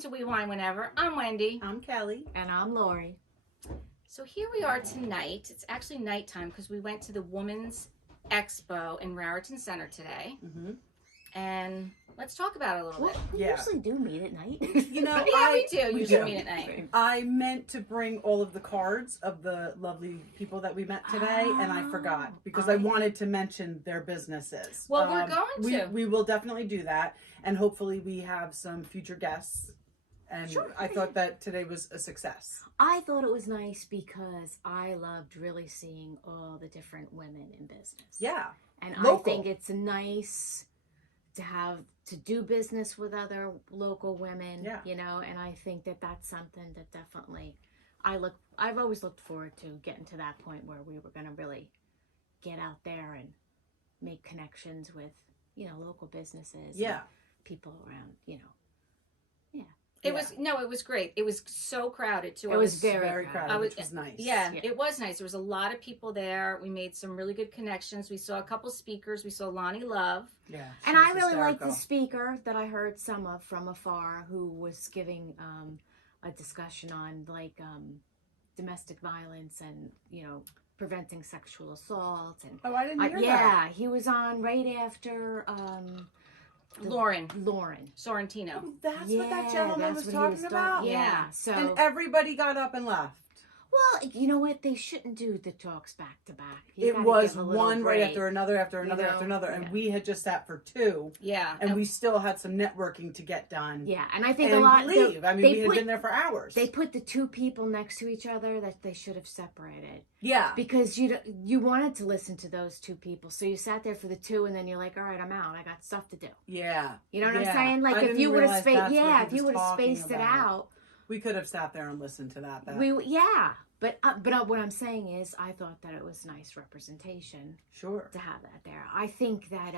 to We Wine Whenever. I'm Wendy. I'm Kelly. And I'm Lori. So here we are tonight. It's actually nighttime because we went to the Women's Expo in Raritan Center today. Mm-hmm. And let's talk about it a little bit. We usually do meet at night. You know, we do usually meet at night. I meant to bring all of the cards of the lovely people that we met today, and I forgot because I wanted to mention their businesses. Well, we're going to. We will definitely do that, and hopefully we have some future guests. And Sure. I thought that today was a success. I thought it was nice because I loved really seeing all the different women in business. Yeah. And Local. I think it's nice to do business with other local women, you know, and I think that that's something that definitely I've always looked forward to getting to that point where we were going to really get out there and make connections with, you know, local businesses. Yeah. And people around, you know. Yeah. It was great. It was so crowded too. It was very crowded, which was nice. Yeah, it was nice. There was a lot of people there. We made some really good connections. We saw a couple speakers. We saw Lonnie Love. Yeah. And I really liked the speaker that I heard some of from afar who was giving a discussion on like domestic violence and, you know, preventing sexual assault. And Oh, I didn't hear that. Yeah, he was on right after Lauren Oh, Sorrentino. that's what that gentleman was talking about? Yeah. So And everybody got up and left. well, you know what? They shouldn't do the talks back to back. It was one right after another, and we had just sat for two. Yeah. And we still had some networking to get done. Yeah, and I think and a lot. leave. I mean, we had been there for hours. They put the two people next to each other that they should have separated. Yeah. Because you wanted to listen to those two people, so you sat there for the two, and then you're like, all right, I'm out. I got stuff to do. Yeah. You know what I'm saying? Like if you would have spaced it out, we could have sat there and listened to that. But what I'm saying is, I thought that it was nice representation. Sure. To have that there. I think that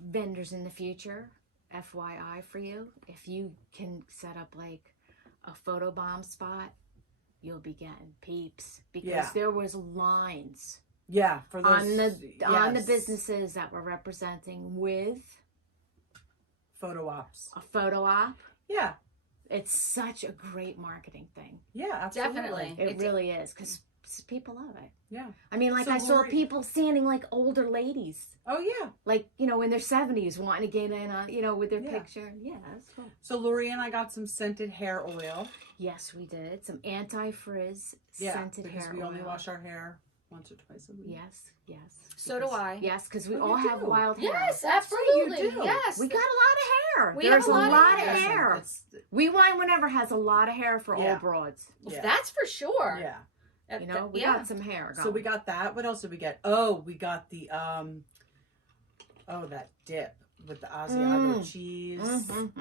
vendors in the future, FYI for you, if you can set up like a photo bomb spot, you'll be getting peeps because there was lines. Yeah, for those on the businesses that were representing with photo ops. A photo op. Yeah. It's such a great marketing thing. Yeah, absolutely. Definitely. It really is because people love it. Yeah. I mean, like I saw people standing like older ladies. Oh, yeah. Like, you know, in their 70s wanting to get in on, you know, with their picture. Yeah, that's cool. So Lori and I got some scented hair oil. Yes, we did. Some anti-frizz scented hair oil. Because we only wash our hair once or twice a week. Yes. So do I. Yes, because we all have wild hair. Yes, absolutely. You do. Yes. We got a lot of hair. We have a lot of hair. We Wine Whenever has a lot of hair for all broads. Yeah. That's for sure. Yeah. You know, we got some hair going. So we got that. What else did we get? Oh, we got the that dip with the Asiago cheese.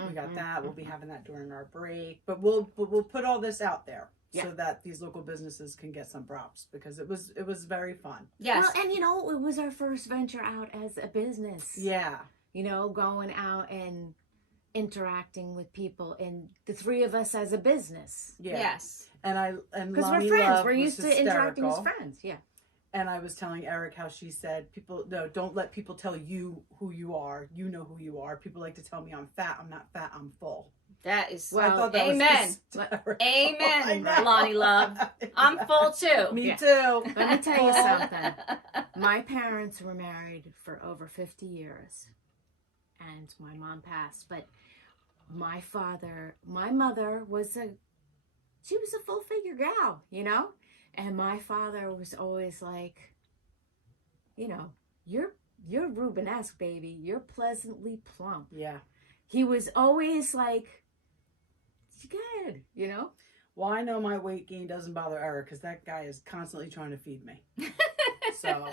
We got that. We'll be having that during our break. But we'll put all this out there so that these local businesses can get some props because it was very fun. Yes. Well, and you know, it was our first venture out as a business. Yeah. You know, going out and interacting with people, and the three of us as a business. Yeah. Yes. And because we're friends, we're used to interacting as friends. Yeah. And I was telling Eric how she said, don't let people tell you who you are. You know who you are. People like to tell me I'm fat. I'm not fat. I'm full. That is amen. Amen, Lonnie Love. I'm full too. Me too. Let me tell you something. My parents were married for over 50 years. And my mom passed. But my mother was a full figure gal, you know? And my father was always like, you know, you're Rubenesque, baby. You're pleasantly plump. Yeah. He was always like, good, you know? Well, I know my weight gain doesn't bother Eric because that guy is constantly trying to feed me. So.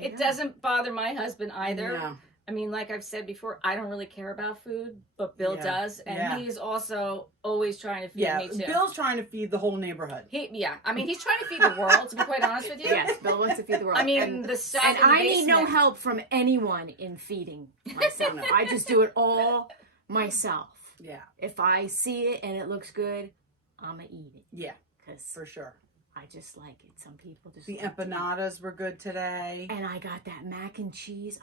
It doesn't bother my husband either. No. I mean, like I've said before, I don't really care about food, but Bill does. And he's also always trying to feed me too. Bill's trying to feed the whole neighborhood. I mean, he's trying to feed the world, to be quite honest with you. Yes, Bill wants to feed the world. I mean, the stuff and in the I basement. need no help from anyone in feeding myself. I just do it all myself. Yeah. If I see it and it looks good, I'm going to eat it. Yeah, 'cause for sure. I just like it. Some people just the empanadas were good today. And I got that mac and cheese.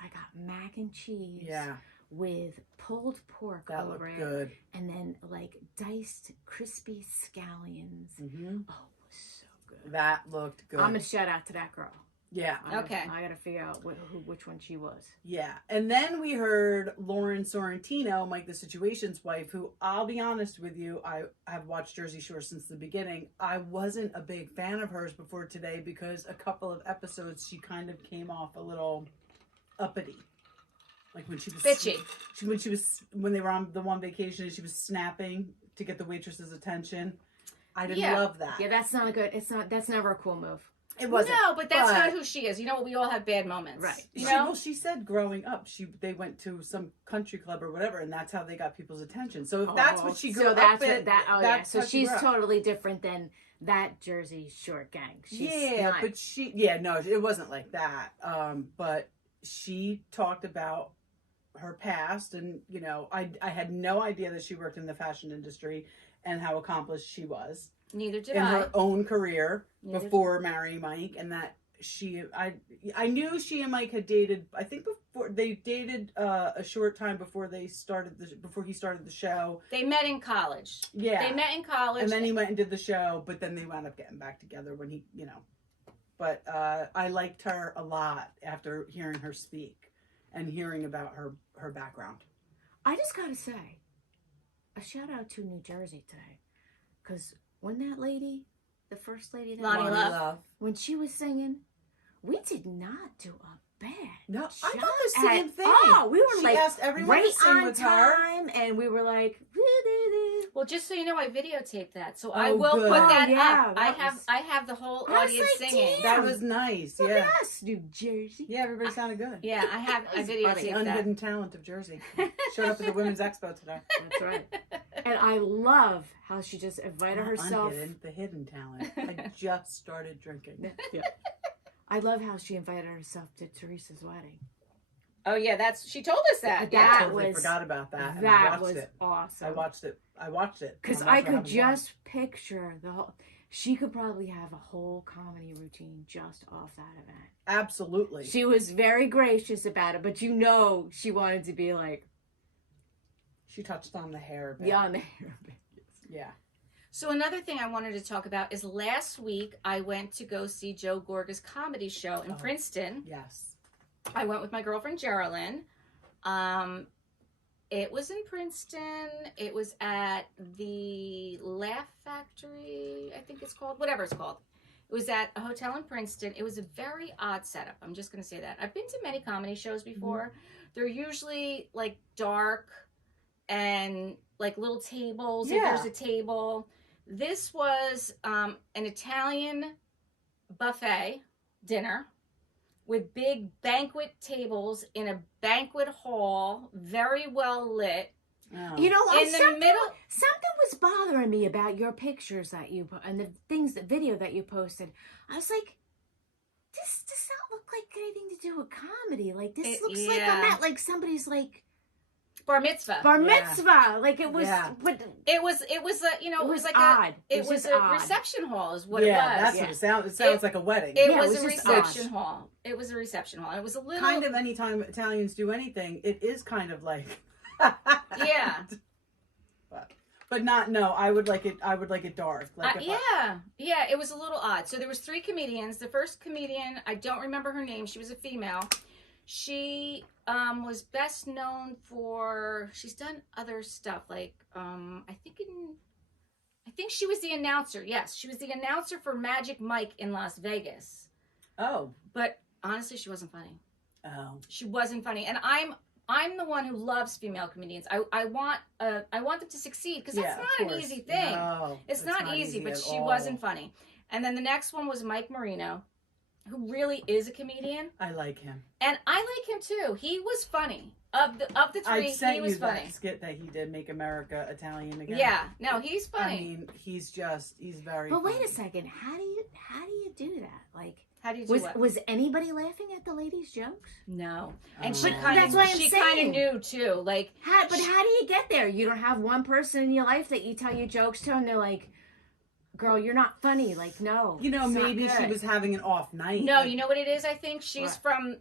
Yeah. with pulled pork That over looked it, good. and then like diced crispy scallions. Mm-hmm. Oh, it was so good. That looked good. I'm gonna shout out to that girl. Yeah. Okay. I gotta figure out which one she was. Yeah. And then we heard Lauren Sorrentino, Mike the Situation's wife, who, I'll be honest with you, I have watched Jersey Shore since the beginning. I wasn't a big fan of hers before today because a couple of episodes she kind of came off a little uppity. Like when she was Bitchy. When they were on the one vacation and she was snapping to get the waitress's attention. I didn't Yeah. love that. Yeah, that's never a cool move. It wasn't. No, but that's not who she is. You know what? We all have bad moments. Right. You know? She said growing up, they went to some country club or whatever, and that's how they got people's attention. So if that's what she grew up in, so she's totally different than that Jersey Shore gang. She's not, but no, it wasn't like that. But she talked about her past, and you know, I had no idea that she worked in the fashion industry and how accomplished she was. Neither did in I. her own career Neither before marrying Mike, and that I knew she and Mike had dated. I think before they dated a short time before he started the show. They met in college. Yeah, They met in college. and then he went and did the show, but then they wound up getting back together when he, you know. But I liked her a lot after hearing her speak and hearing about her background. I just gotta say, a shout out to New Jersey today, because when that lady, the first lady, Lonnie Love. when she was singing, we did not do a bad. No, job I thought the same thing. Oh, we were She like asked everyone right to sing on with her. time, and we were like, Well, just so you know, I videotaped that, so Oh, I will good. put that Oh, yeah, up. that was- I have the whole I was audience like, singing. damn. That was nice. look Yeah. at us, New Jersey. Yeah, everybody sounded good. Yeah, I The videotaped that. unhidden talent of Jersey showed up at the Women's Expo today. That's right. And I love how she just invited Not herself. unhidden, the hidden talent. I just started drinking. Yeah. I love how she invited herself to Teresa's wedding. Oh yeah, she told us that. I Yeah. totally forgot about that. And I That watched was it. awesome. I watched it Because I'm I not sure how could it was. just picture the whole. She could probably have a whole comedy routine just off that event. Absolutely. She was very gracious about it, but you know she wanted to be like She touched on the hair a bit. beyond the hair. Yeah. So another thing I wanted to talk about is last week I went to go see Joe Gorga's comedy show in Princeton. Yes. I went with my girlfriend Geraldine. It was in Princeton. It was at the Laugh Factory, I think it's called, whatever it's called. It was at a hotel in Princeton. It was a very odd setup. I'm just going to say that. I've been to many comedy shows before. They're usually like dark and like little tables. Yeah. If there's a table. This was an Italian buffet dinner with big banquet tables in a banquet hall, very well lit. Oh. You know what? In the middle, Something was bothering me about your pictures that you and the video that you posted. I was like, this does not look like anything to do with comedy. Like this looks like I'm at like somebody's like bar mitzvah. bar mitzvah. Like it was, but It was a, you know, it was like odd. it was just a odd. reception hall is what Yeah, it was. that's what it sounds. It sounds like a wedding. It Yeah, was it a was just reception odd. hall. It was a reception hall. It was a little kind of anytime Italians do anything, it is kind of like yeah. But not no. I would like it dark. Like Yeah. It was a little odd. So there was 3 comedians. The first comedian, I don't remember her name. She was a female. She was best known for, she's done other stuff like I think she was the announcer. Yes, she was the announcer for Magic Mike in Las Vegas. Oh. But honestly, she wasn't funny. Oh. She wasn't funny, and I'm the one who loves female comedians. I want them to succeed because that's not an easy thing. No, it's not easy, but at she all. wasn't funny. And then the next one was Mike Marino, who really is a comedian, I like him. and I like him too. He was funny. Of the 3, I sent he was you funny. that skit that he did, Make America Italian Again. Yeah, no, he's funny. I mean, he's very. But wait funny. a second, how do you do that? Like, How do you do what? was anybody laughing at the ladies' jokes? No, and Oh. she But kind that's of what I'm she kind saying. of knew too. Like, But how do you get there? You don't have one person in your life that you tell your jokes to, and they're like, "Girl, you're not funny." Like, no, You know, it's not maybe she good. was having an off night. no, Like, you know what it is? I think she's What?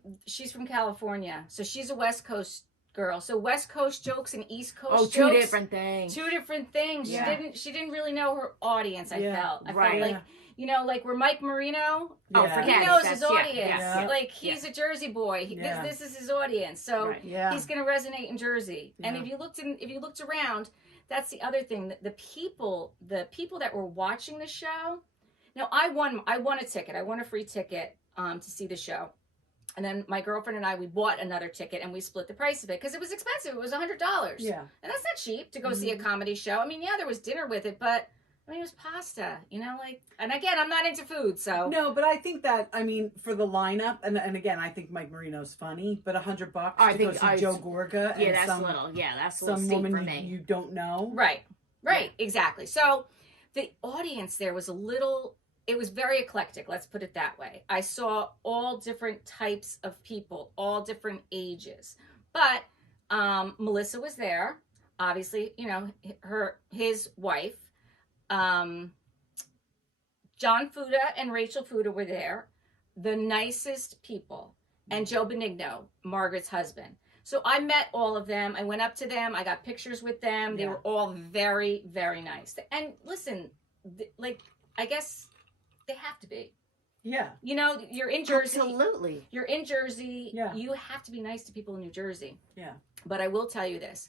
from California, so she's a West Coast girl. So West Coast jokes and East Coast jokes. Two different things. Two different things. Yeah. She didn't really know her audience, I felt. I right. felt like, you know, like where Mike Marino, forget he knows it. his That's- audience. yeah. Like, he's a Jersey boy. This is his audience. So he's going to resonate in Jersey. And if you looked around, that's the other thing. The people that were watching the show. Now, I won a ticket. I won a free ticket to see the show. And then my girlfriend and I, we bought another ticket and we split the price of it because it was expensive. It was $100. Yeah. And that's not cheap to go see a comedy show. I mean, yeah, there was dinner with it, but I mean, it was pasta, you know, like, and again, I'm not into food, so. No, but I think that, I mean, for the lineup, and again, I think Mike Marino's funny, but $100 to go see Joe Gorga and that's a little some steep woman for me. you don't know. Right, exactly. So the audience there was it was very eclectic, let's put it that way. I saw all different types of people, all different ages. But Melissa was there, obviously, you know, his wife. John Fuda and Rachel Fuda were there, the nicest people, and Joe Benigno, Margaret's husband. So I met all of them. I went up to them. I got pictures with them. They were all very, very nice. And listen, like, I guess they have to be. Yeah. You know, you're in Jersey. Absolutely. You're in Jersey. Yeah. You have to be nice to people in New Jersey. Yeah. But I will tell you this.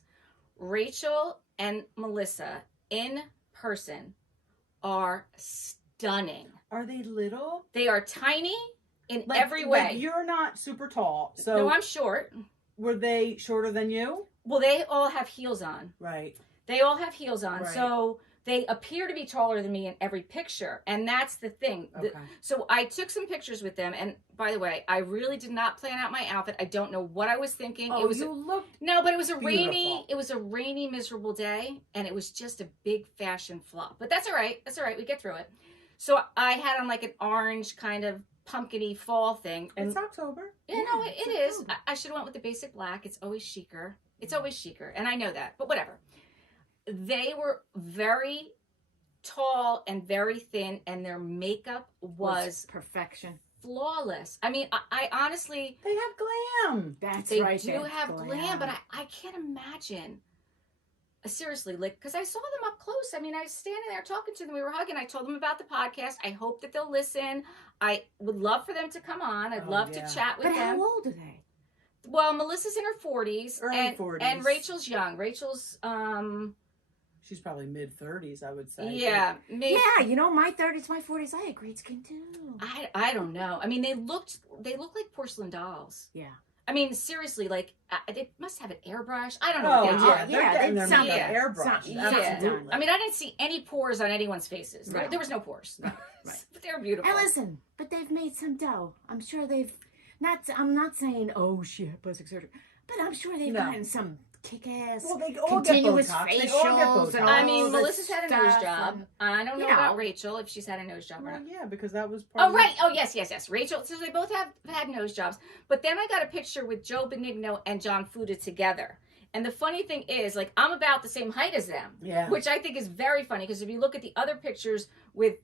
Rachel and Melissa in person are stunning. Are they little? They are tiny in every way. Like you're not super tall. So no, I'm short. Were they shorter than you? Well, they all have heels on. Right. They all have heels on. Right. So they appear to be taller than me in every picture. And that's the thing. Okay. So I took some pictures with them. And by the way, I really did not plan out my outfit. I don't know what I was thinking. Oh, it was you looked but it was a beautiful. rainy, miserable day. And it was just a big fashion flop. But that's all right. That's all right. We get through it. So I had on like an orange kind of pumpkin-y fall thing. And it's October. Yeah, no, it is. I should have went with the basic black. It's always chicer. It's always chicer. And I know that. But whatever. They were very tall and very thin, and their makeup was perfection, flawless. I mean, I honestly, they have glam. They do have glam, but I can't imagine. Seriously, like, because I saw them up close. I mean, I was standing there talking to them. We were hugging. I told them about the podcast. I hope that they'll listen. I would love for them to come on. I'd love to chat with them. But how old are they? Well, Melissa's in her 40s. Early 40s. And Rachel's young. Rachel's, she's probably mid-30s, I would say. Yeah. Yeah, you know, my 30s, my 40s, I had great skin too. I don't know. I mean, they look like porcelain dolls. Yeah. I mean, seriously, like, they must have an airbrush. I don't know. Oh, they're getting their makeup airbrush. Absolutely. I mean, I didn't see any pores on anyone's faces. Right. There was no pores. Right. But they're beautiful. And listen, but they've made some dough. I'm sure I'm not saying, oh, she had plastic surgery, but I'm sure they've gotten some kick-ass, well, they all continuous get Botox. facials. They all get Botox. And I mean, all Melissa's this had a nose stuff, job. and, I don't know about Rachel, if she's had a nose job or Well, not. yeah, because that was part Oh, right. Oh, yes. Rachel. So they both have had nose jobs. But then I got a picture with Joe Benigno and John Fuda together. And the funny thing is, like, I'm about the same height as them. Yeah. Which I think is very funny, because if you look at the other pictures with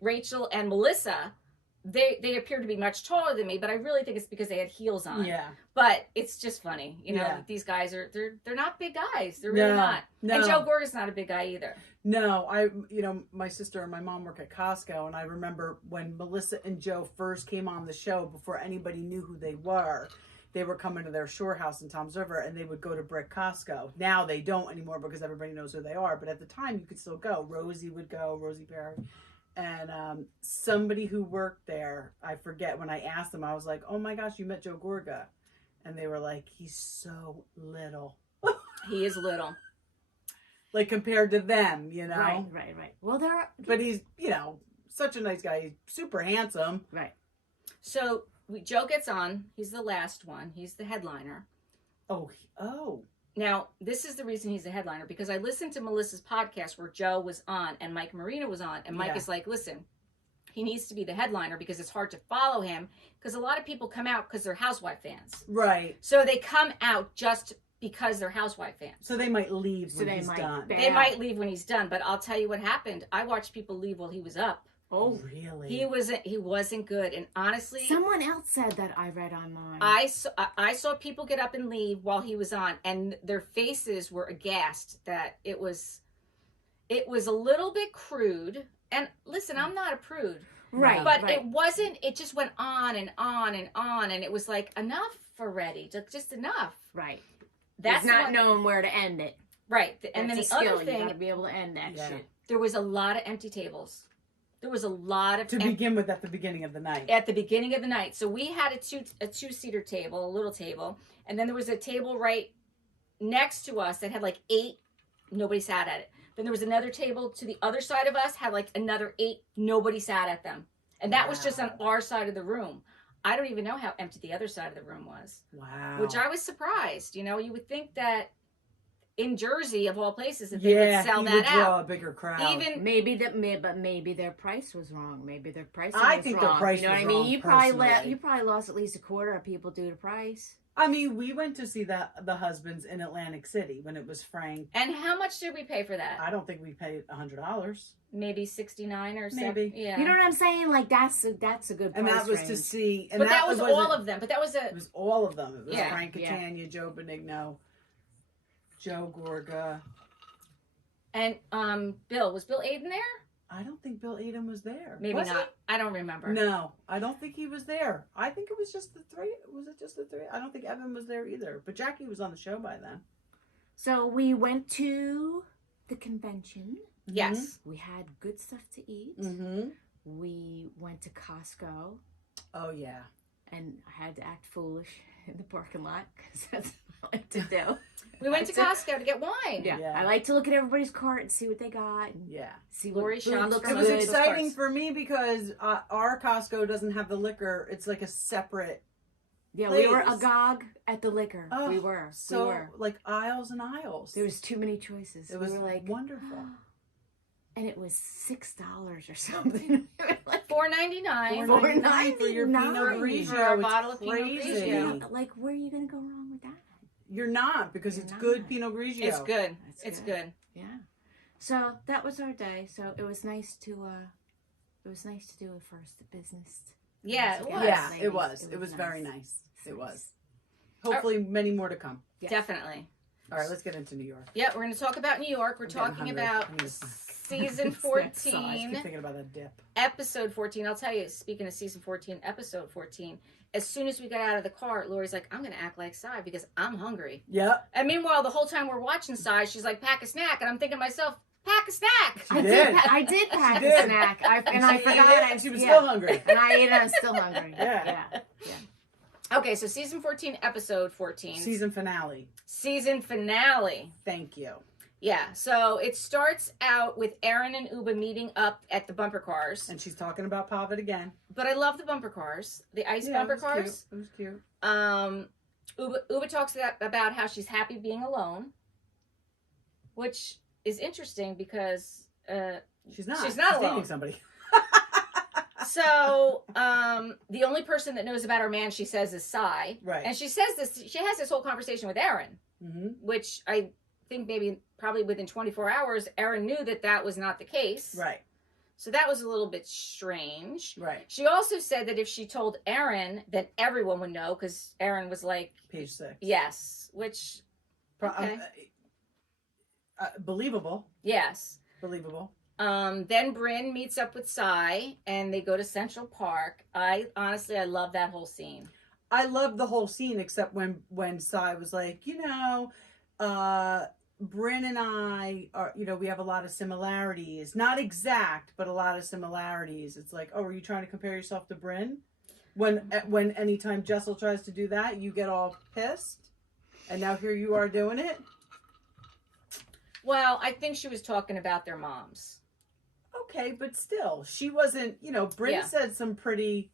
Rachel and Melissa, they appear to be much taller than me, but I really think it's because they had heels on. Yeah. But it's just funny. You know, these guys they're not big guys. They're really not. No. And Joe Gorga's not a big guy either. No, my sister and my mom work at Costco, and I remember when Melissa and Joe first came on the show, before anybody knew who they were coming to their shore house in Toms River, and they would go to Brick Costco. Now they don't anymore because everybody knows who they are, but at the time you could still go. Rosie would go, Rosie Perry. And somebody who worked there, I forget, when I asked them, I was like, oh my gosh, you met Joe Gorga. And they were like, he's so little. He is little. Like, compared to them, you know? Right. Well, but he's, you know, such a nice guy. He's super handsome. Right. So Joe gets on. He's the last one. He's the headliner. Oh. Now, this is the reason he's a headliner, because I listened to Melissa's podcast where Joe was on and Mike Marino was on. And Mike is like, listen, he needs to be the headliner because it's hard to follow him, because a lot of people come out because they're Housewife fans. Right. So they come out just because they're Housewife fans. So they might leave when he's done. They might leave when he's done. But I'll tell you what happened. I watched people leave while he was up. Oh, really? He wasn't good. And honestly, someone else said that I read online. I saw people get up and leave while he was on, and their faces were aghast that it was a little bit crude. And listen, I'm not a prude. Right. But right. it wasn't, it just went on and on and on. And it was like, enough already. Just enough. Right. That's it's not knowing where to end it. Right. And then That's the a skill. other thing, You gotta be able to end that shit. there was a lot of empty tables. There was a lot of... To begin with at the beginning of the night. At the beginning of the night. So we had a two-seater table, a little table. And then there was a table right next to us that had like 8. Nobody sat at it. Then there was another table to the other side of us, had like another 8. Nobody sat at them. And that was just on our side of the room. I don't even know how empty the other side of the room was. Wow. Which I was surprised. You know, you would think that in Jersey, of all places, that they would sell that out. Draw a bigger crowd. Even maybe their price was wrong. Maybe their price was I think wrong. their price you know was what I mean? wrong, You probably lost at least a quarter of people due to price. I mean, we went to see the husbands in Atlantic City when it was Frank. And how much did we pay for that? I don't think we paid $100. Maybe 69 or Maybe. 70. Yeah. You know what I'm saying? Like that's a good price And that was range. to see. And But that was all of them. But that was It was all of them. It was Yeah. Frank Catania, Joe Benigno, Joe Gorga. And Bill. Was Bill Aiden there? I don't think Bill Adam was there. Maybe Was not. I don't remember. He? No, I don't think he was there. I think it was just the 3. Was it just the 3? I don't think Evan was there either. But Jackie was on the show by then. So we went to the convention. Yes. We had good stuff to eat. Mm-hmm. We went to Costco. Oh, yeah. And I had to act foolish in the parking lot because that's what I like to do. We went to Costco to get wine. Yeah. I like to look at everybody's cart and see what they got. And Yeah. see Lori what food shops looks for It was good. exciting for me because our Costco doesn't have the liquor. It's like a separate. Yeah, we were place. agog at the liquor. Oh, we were. So, we were. like, aisles and aisles. There was too many choices. It was we were like, wonderful. and it was $6 or something. We were like, $4.99. $4.99 for your Pinot $4.99 for a Grigio. bottle It's of Pinot crazy. Grigio. like, where are you going to go wrong with that? You're not, because You're it's not. good Pinot Grigio. It's good. That's It's good. Yeah. So that was our day. So it was nice to do it first, the business. Yeah, it was. Yeah, Ladies, it was. it It was was very nice. nice. It Nice. was. Hopefully, many more to come. Yes. Definitely. All right, let's get into New York. Yeah, we're going to talk about New York. We're I'm getting talking hungry. about I need a snack. season I keep 14, thinking about that dip. episode 14. I'll tell you, speaking of season 14, episode 14, as soon as we got out of the car, Lori's like, I'm going to act like Sai because I'm hungry. Yep. And meanwhile, the whole time we're watching Sai, she's like, pack a snack. And I'm thinking to myself, pack a snack. She did. I did pack did. a snack. I forgot. And she was yeah. still hungry. And I ate it. I'm still hungry. Yeah. Okay, so season 14, episode 14. Season finale. Season finale. Thank you. Yeah, so it starts out with Erin and Ubah meeting up at the bumper cars. And she's talking about Pavitt again. But I love the bumper cars, the ice bumper cars. Cute. It was cute. Ubah talks about how she's happy being alone, which is interesting because She's not. She's not alone. dating somebody. so the only person that knows about her man, she says, is Sai. Right. And she says this. She has this whole conversation with Erin, Mm-hmm. which I think probably within 24 hours, Erin knew that was not the case. Right. So that was a little bit strange. Right. She also said that if she told Erin, then everyone would know, because Erin was like, Page 6. yes, which, okay. Believable. Yes. Believable. Then Brynn meets up with Sai, and they go to Central Park. I love that whole scene. I loved the whole scene except when Sai was like, Brynn and I are, we have a lot of similarities. Not exact, but a lot of similarities. It's like, oh, are you trying to compare yourself to Brynn? When anytime Jessel tries to do that, you get all pissed. And now here you are doing it. Well, I think she was talking about their moms. Okay, but still, she wasn't, Brynn Yeah. said some pretty,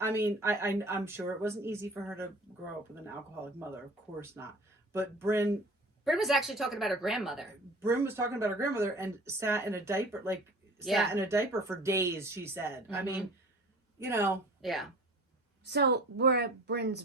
I'm sure it wasn't easy for her to grow up with an alcoholic mother. Of course not. But Brynn was actually talking about her grandmother. Brynn was talking about her grandmother and sat in a diaper, in a diaper for days, she said. Mm-hmm. I mean, Yeah. So we're at Brynn's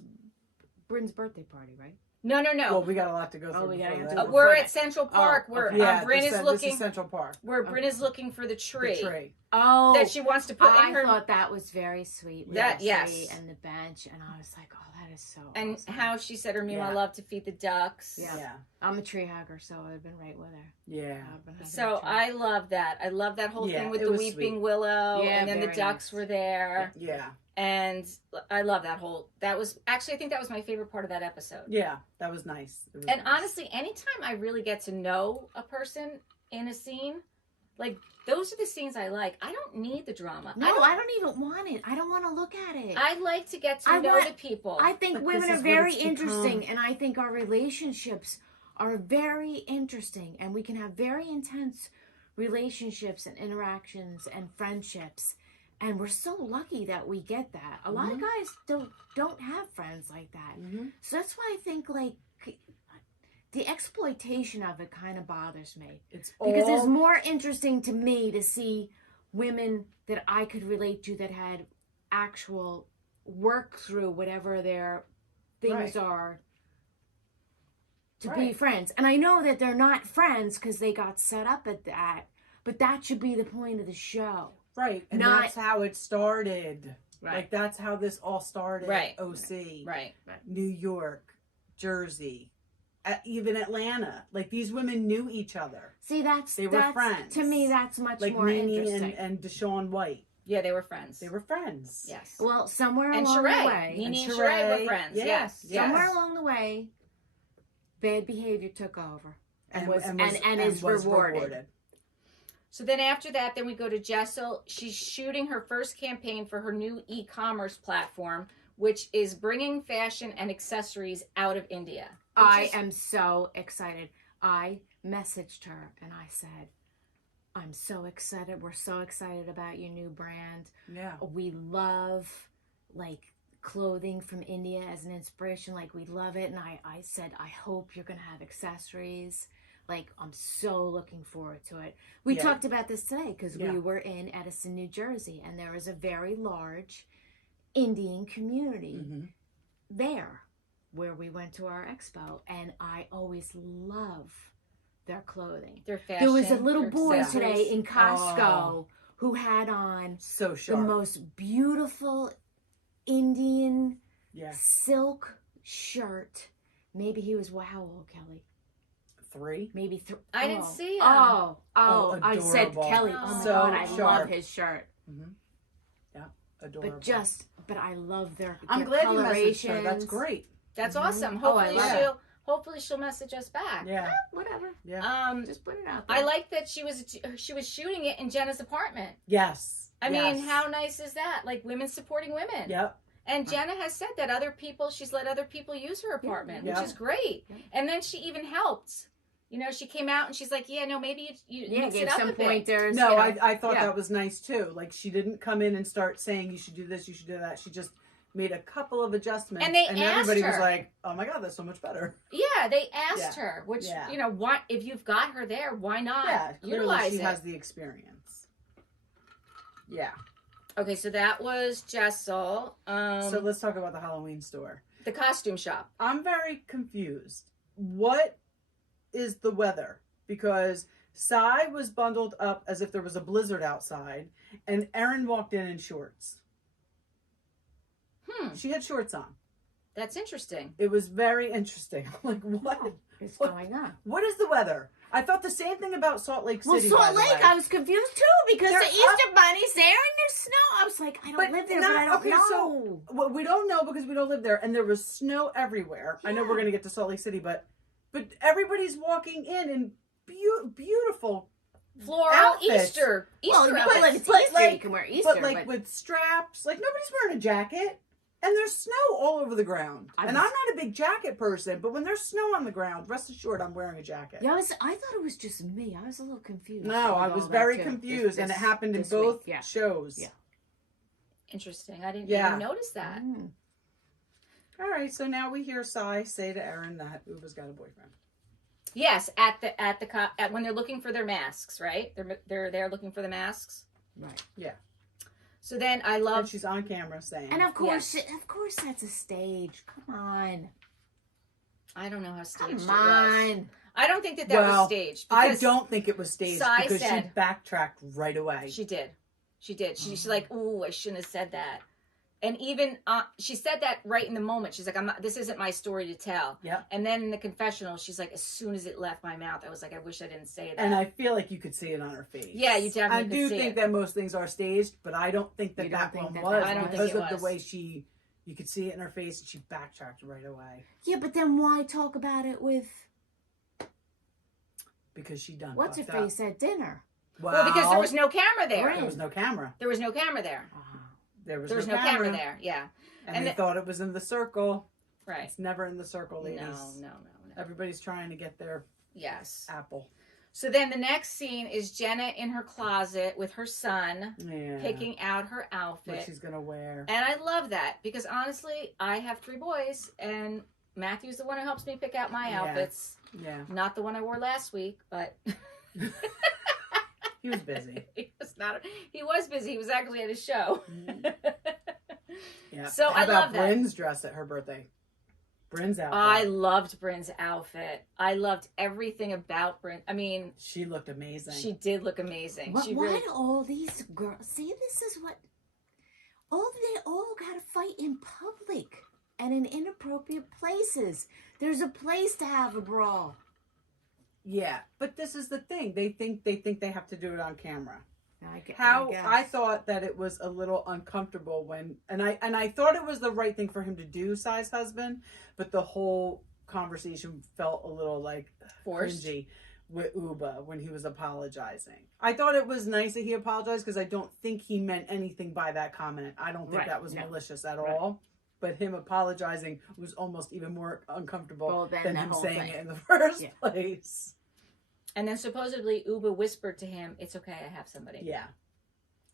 birthday party, right? No. Well, we got a lot to go through. we gotta before get that. to We're at Central Park where Yeah, Brynn is this looking. is Central Park. Where Brynn is looking for the tree. The tree. Oh, That she wants to put I in her. thought that was very sweet. with That- the yes. tree and the bench, and I was like, oh, that is so. And awesome. how she said her Mima Yeah. loved to feed the ducks. Yeah. I'm a tree hugger, so I've been right with her. Yeah. I've been hugging So the tree. I love that. I love that whole Yeah, thing with it the was weeping sweet. willow, Yeah, and then the very ducks nice. were there, Yeah. and I love that whole. That was actually, I think that was my favorite part of that episode. Yeah. That was nice. It was And nice. honestly, anytime I really get to know a person in a scene, like those are the scenes I like. I don't need the drama. No, I don't even want it. I don't want to look at it. I like to get to know the people. I think But women this are is what very it's become. interesting, and I think our relationships are very interesting, and we can have very intense relationships and interactions and friendships, and we're so lucky that we get that. A lot of guys don't have friends like that, so that's why I think like the exploitation of it kind of bothers me. It's Because all it's more interesting to me to see women that I could relate to that had actual work through whatever their things Right. are to be Right. friends. And I know that they're not friends because they got set up at that, but that should be the point of the show. right, and not- that's how it started. Right. Like that's how this all started. Right. OC, right. New York, Jersey, even Atlanta. Like these women knew each other. See, They were friends. To me, that's much Like more Nene interesting. and Deshaun White. Yeah, they were friends. They were friends. Yes. Well, somewhere And along the Sheree. way, Nene and And Sheree were Sheree, friends. yes, Yes. yes. somewhere along the way, bad behavior took over and is was rewarded. So then after that, then we go to Jessel. She's shooting her first campaign for her new e-commerce platform, which is bringing fashion and accessories out of India. I am so excited. I messaged her and I said, I'm so excited. We're so excited about your new brand. Yeah. We love like clothing from India as an inspiration. Like we love it. And I said, I hope you're going to have accessories. Like, I'm so looking forward to it. We Yeah. talked about this today because Yeah. we were in Edison, New Jersey, and there is a very large Indian community there where we went to our expo, and I always love their clothing. Their fashion. There was a little their boy accessories. today in Costco who had on So the sharp. most beautiful Indian Yeah. silk shirt. Maybe he was, how old, Kelly? 3. Maybe I didn't see him. Oh, Oh, I said adorable. Kelly. Oh my So God, I love sharp. his shirt. Yeah. Adorable. But I love their I'm glad you messaged her. That's colorations. great. That's awesome. Oh, I Hopefully love she'll hopefully she'll message us back. Yeah. Whatever. Yeah. Just put it out there. I like that she was shooting it in Jenna's apartment. Yes. I mean, Yes. how nice is that? Like women supporting women. Yep. And Jenna has said that she's let other people use her apartment, Yeah. which is great. Yeah. And then she even helped. You know, she came out and she's like, yeah, no, maybe you mix give it up some a bit. pointers. No, you know. I thought Yeah. that was nice too. Like she didn't come in and start saying you should do this, you should do that. She just made a couple of adjustments, And they asked everybody was her. like, "Oh my god, that's so much better." Yeah, they asked Yeah. her, which, Yeah. you know, why, if you've got her there, why not Yeah, clearly utilize she it? has the experience. Yeah. Okay, so that was Jessel. So let's talk about the Halloween store. The costume shop. I'm very confused. What is the weather? Because Sai was bundled up as if there was a blizzard outside, and Erin walked in shorts. She had shorts on. That's interesting. It was very interesting. I'm like, what is going on? What is the weather? I thought the same thing about Salt Lake Well, City. by Salt the Lake, way. I was confused too because They're the Easter Bunny's there and there's snow. I was like, I don't live there, but I don't know. So well, we don't know because we don't live there, and there was snow everywhere. I know we're gonna get to Salt Lake City, but everybody's walking in beautiful Floral outfits. Easter well, outfits. but like it's But Easter, like- you can wear Easter, but like with straps. Like nobody's wearing a jacket. And there's snow all over the ground. And I'm not a big jacket person, but when there's snow on the ground, rest assured I'm wearing a jacket. yeah, I thought it was just me. I was a little confused. No, I with was all very that, too. confused, and it happened in this both week, yeah. shows. Yeah. Interesting. I didn't Yeah. even notice that. All right, so now we hear Sai say to Erin that Ubah's got a boyfriend. Yes, when they're looking for their masks, right? They're there looking for the masks. Right. Yeah. So then I love. And she's on camera saying. And of course, that's a stage. Come on. I don't know how staged it Come was. on. I don't think that was staged. I don't think it was staged Sai because said, she backtracked right away. She did. She's like, ooh, I shouldn't have said that. And even she said that right in the moment. She's like, "I'm not. This isn't my story to tell." Yeah. And then in the confessional, she's like, as soon as it left my mouth, I was like, I wish I didn't say that. And I feel like you could see it on her face. Yeah, you definitely could see it. I do think that most things are staged, but I don't think that that one was. I don't because think it of was. the way you could see it in her face, and she backtracked right away. Yeah, but then why talk about it with? Because she done. What's her face at dinner? Well, because there was no camera there. There was no camera. There was no camera there. There was no camera there. Yeah. And they thought it was in the circle. Right. It's never in the circle, ladies. No. Everybody's trying to get their apple. So then the next scene is Jenna in her closet with her son, picking out her outfit. What she's going to wear. And I love that because honestly, I have 3 boys and Matthew's the one who helps me pick out my outfits. Yeah. Not the one I wore last week, but... He was busy. He was busy. He was actually at a show. Yeah. So How I about love that. Bryn's dress at her birthday? Bryn's outfit. I loved Bryn's outfit. I loved everything about Brynn. I mean, she looked amazing. She did look amazing. Why do all these girls see? This is what they all got to fight in public and in inappropriate places. There's a place to have a brawl. Yeah, but this is the thing. They think they have to do it on camera. I thought that it was a little uncomfortable when, and I thought it was the right thing for him to do, Sai's husband, but the whole conversation felt a little like forced cringy with Ubah when he was apologizing. I thought it was nice that he apologized because I don't think he meant anything by that comment. I don't think that was malicious at all. But him apologizing was almost even more uncomfortable than him saying it in the first place. And then supposedly Ubah whispered to him, "It's okay, I have somebody." Yeah.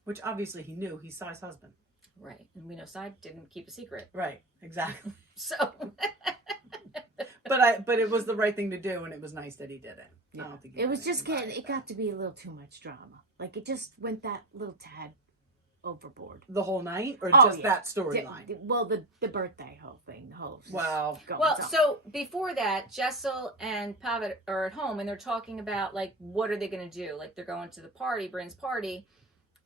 Which obviously he knew. He's Sai's husband. Right. And we know Sai didn't keep a secret. Right. Exactly. So. But it was the right thing to do, and it was nice that he did it. Yeah. I don't think it was just it got to be a little too much drama. Like it just went that little tad overboard. The whole night, or just that storyline? Well, the birthday whole thing, the whole. Wow. Well, so before that, Jessel and Pavitt are at home, and they're talking about like what are they going to do? Like they're going to the party, Brynn's party,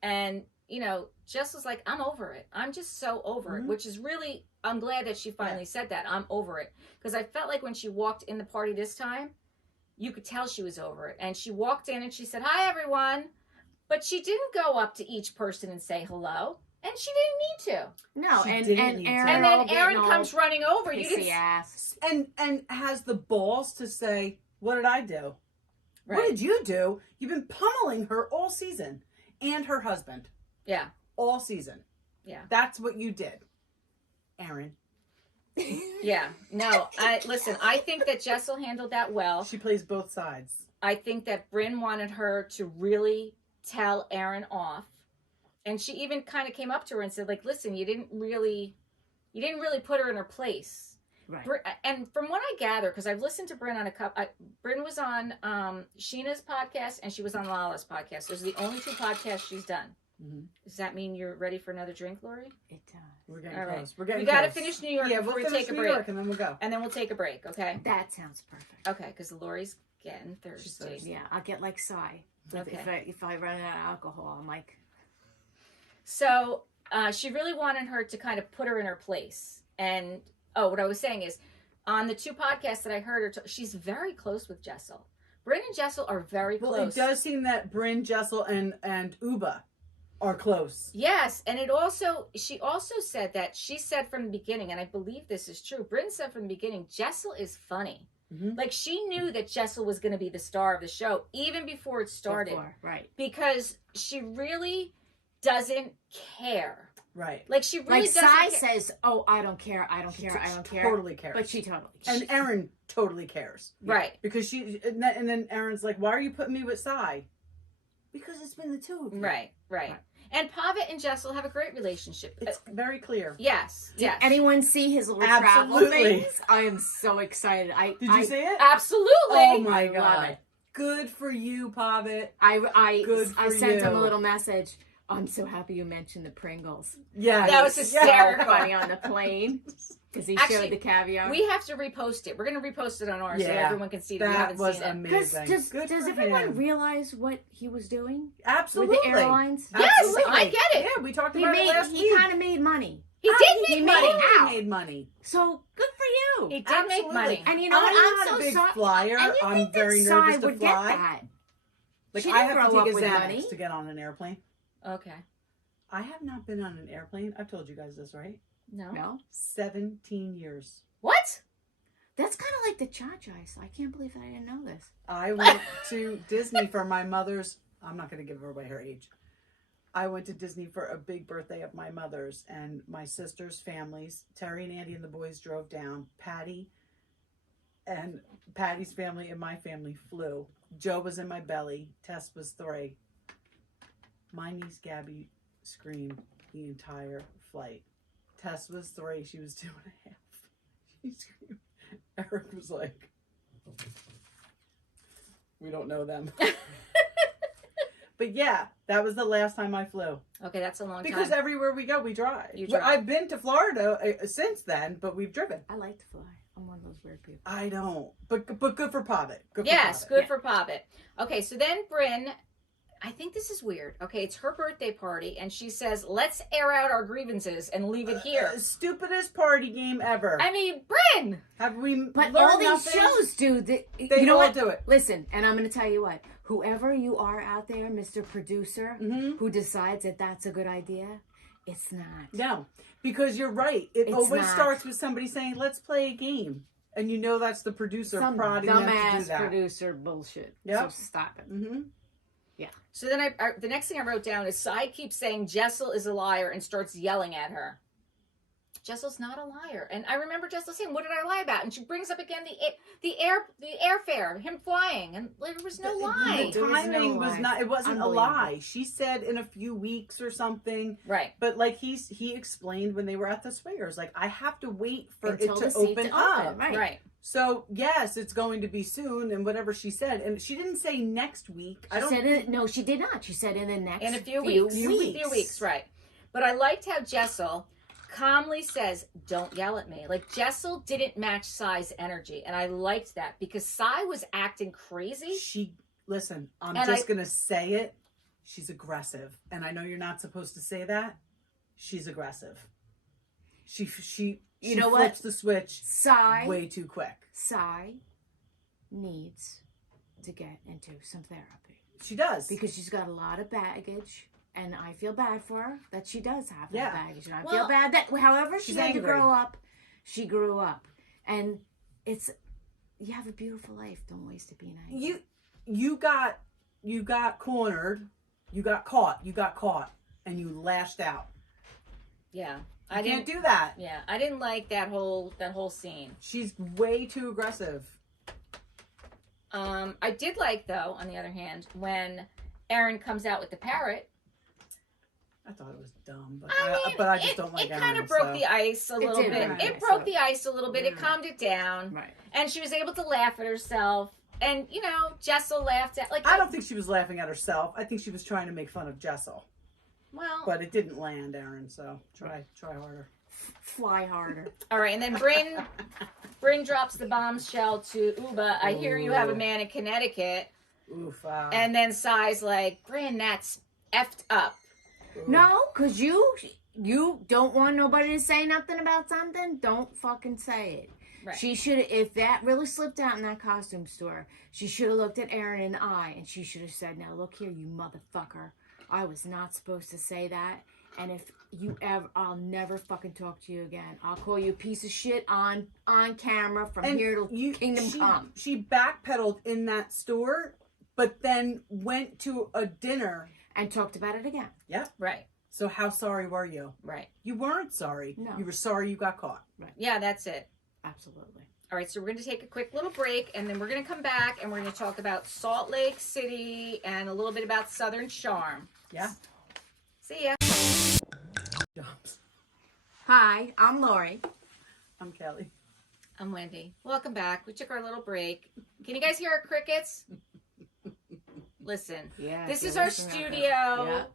and you know, Jessel's like, I'm over it. I'm just so over it, which is really, I'm glad that she finally said that. I'm over it. Because I felt like when she walked in the party this time, you could tell she was over it. And she walked in and she said, "Hi, everyone." But she didn't go up to each person and say hello. And she didn't need to. No, and Erin, and then Erin comes running over. You didn't ass. And has the balls to say, "What did I do? Right. What did you do? You've been pummeling her all season, and her husband. Yeah, all season. Yeah, that's what you did, Erin." Yeah, no. I think that Jessel handled that well. She plays both sides. I think that Brynn wanted her to really tell Erin off. And she even kind of came up to her and said, like, listen, you didn't really put her in her place. Right. And from what I gather, because I've listened to Brynn on Brynn was on Sheena's podcast and she was on Lala's podcast. Those are the only 2 podcasts she's done. Mm-hmm. Does that mean you're ready for another drink, Lori? It does. We're getting close. We're getting close. We got to close. finish New York before we take a break. New York and then we'll go. And then we'll take a break, okay? That sounds perfect. Okay, because Lori's getting thirsty. Yeah, I'll get like Sai. Okay. If I run out of alcohol, I'm like... So she really wanted her to kind of put her in her place. And, what I was saying is, on the 2 podcasts that I heard her, she's very close with Jessel. Brynn and Jessel are very close. Well, it does seem that Brynn, Jessel, and Ubah are close. Yes, and she also said that, she said from the beginning, and I believe this is true, Brynn said from the beginning, Jessel is funny. Mm-hmm. Like, she knew that Jessel was going to be the star of the show, even before it started. Right. Because she really doesn't care. Right. Like, she really doesn't Sai says, "Oh, I don't care. I don't care. Totally cares. But she totally cares. And Erin totally cares. Right. Because and then Erin's like, "Why are you putting me with Sai?" Because it's been the 2 of you. Right. And Pavitt and Jessel have a great relationship. It's very clear. Yes. Did anyone see his little travel things? I am so excited. Did you see it? Absolutely. Oh my God. Good for you, Pavitt. I sent him a little message. I'm so happy you mentioned the Pringles. Yeah, That was hysterical. Funny on the plane because he showed the caviar. We have to repost it. We're going to repost it on ours so everyone can see that. We haven't was seen it. amazing. Does everyone realize what he was doing? Absolutely. With the airlines? Yes, Absolutely. I get it. Yeah, we talked about it last week. He kind of made money. He did make money. He made money. So good for you. He did make money. And you know what? I'm so not a big sorry. flyer. And you I'm think very that nervous Sai to would fly. get that. Like She I didn't have grow to take up a with money. Xanax to get on an airplane. Okay. I have not been on an airplane. I've told you guys this, right? No. 17 years. What? That's kind of like the Cha-Chas. I can't believe that I didn't know this. I went to Disney for my mother's. I'm not going to give away her age. I went to Disney for a big birthday of my mother's, and my sister's families, Terry and Andy and the boys, drove down. Patty and Patty's family and my family flew. Joe was in my belly. Tess was 3. My niece Gabby screamed the entire flight. Tess was 3. She was 2.5. She screamed. Eric was like, we don't know them. But yeah, that was the last time I flew. Okay, that's a long time. Because everywhere we go, we drive. You drive. I've been to Florida since then, but we've driven. I like to fly. I'm one of those weird people. I don't. But good for Pavitt. Yes, good for Pavitt. Okay, so then Brynn, I think this is weird. Okay, it's her birthday party, and she says, let's air out our grievances and leave it here. Stupidest party game ever. I mean, Brynn! Have we But learned all these nothing? shows do. They you know all what? do it. Listen, and I'm going to tell you what. Whoever you are out there, Mr. Producer, who decides that that's a good idea, it's not. No, because you're right. It's always not. starts with somebody saying, let's play a game. And you know that's the producer Some prodding them to do dumbass that. producer bullshit. Yep. So stop it. Mm-hmm. Yeah. So then the next thing I wrote down is Sai keeps saying Jessel is a liar and starts yelling at her. Jessel's not a liar. And I remember Jessel saying, what did I lie about? And she brings up again the airfare, him flying. And there was no lie. The timing no was lie. not, it wasn't a Unbelievable. lie. She said in a few weeks or something. Right. But like he explained when they were at the swingers, like I have to wait for Until it the to seats open open, up. right. So yes, it's going to be soon and whatever she said. And she didn't say next week. No, she did not. She said in the next In a few weeks. weeks. Few weeks, right. But I liked how Jessel calmly says, don't yell at me. Like, Jessel didn't match Sai's energy. And I liked that because Sai was acting crazy. Listen, I'm And just going to say it. She's aggressive. And I know you're not supposed to say that. She's aggressive. She You know flips what? the switch Sai way too quick. Sai needs to get into some therapy. She does. Because she's got a lot of baggage. And I feel bad for her that she does have that baggage. And I Well, feel bad that however she she's had angry. to grow up, she grew up. And you have a beautiful life. Don't waste it being angry. You got cornered. You got caught. And you lashed out. Yeah. I can't do that. Yeah. I didn't like that whole scene. She's way too aggressive. I did like, though, on the other hand, when Erin comes out with the parrot. I thought it was dumb, I but I just don't like it. It kind Erin, of broke so. the ice a little did bit. break It the broke ice. the ice a little bit. It calmed it down. Right. And she was able to laugh at herself. And, Jessel laughed at, I don't think she was laughing at herself. I think she was trying to make fun of Jessel. well. But it didn't land, Erin, so try harder. Fly harder. All right, and then Brynn drops the bombshell to Ubah. I hear you have a man in Connecticut. Oof. And then Sai's like, Brynn, that's effed up. No, because you don't want nobody to say nothing about something. Don't fucking say it. Right. She should, if that really slipped out in that costume store, she should have looked at Erin in the eye and she should have said, now look here, you motherfucker. I was not supposed to say that. And if you ever, I'll never fucking talk to you again. I'll call you a piece of shit on camera from here to Kingdom Come. She backpedaled in that store, but then went to a dinner. And talked about it again. Yep. Right. So how sorry were you? Right. You weren't sorry. No. You were sorry you got caught. Right. Yeah, that's it. Absolutely. All right, so we're going to take a quick little break, and then we're going to come back, and we're going to talk about Salt Lake City and a little bit about Southern Charm. Yeah. See ya. Hi, I'm Lori. I'm Kelly. I'm Wendy. Welcome back. We took our little break. Can you guys hear our crickets? Listen. Yeah. This is our studio.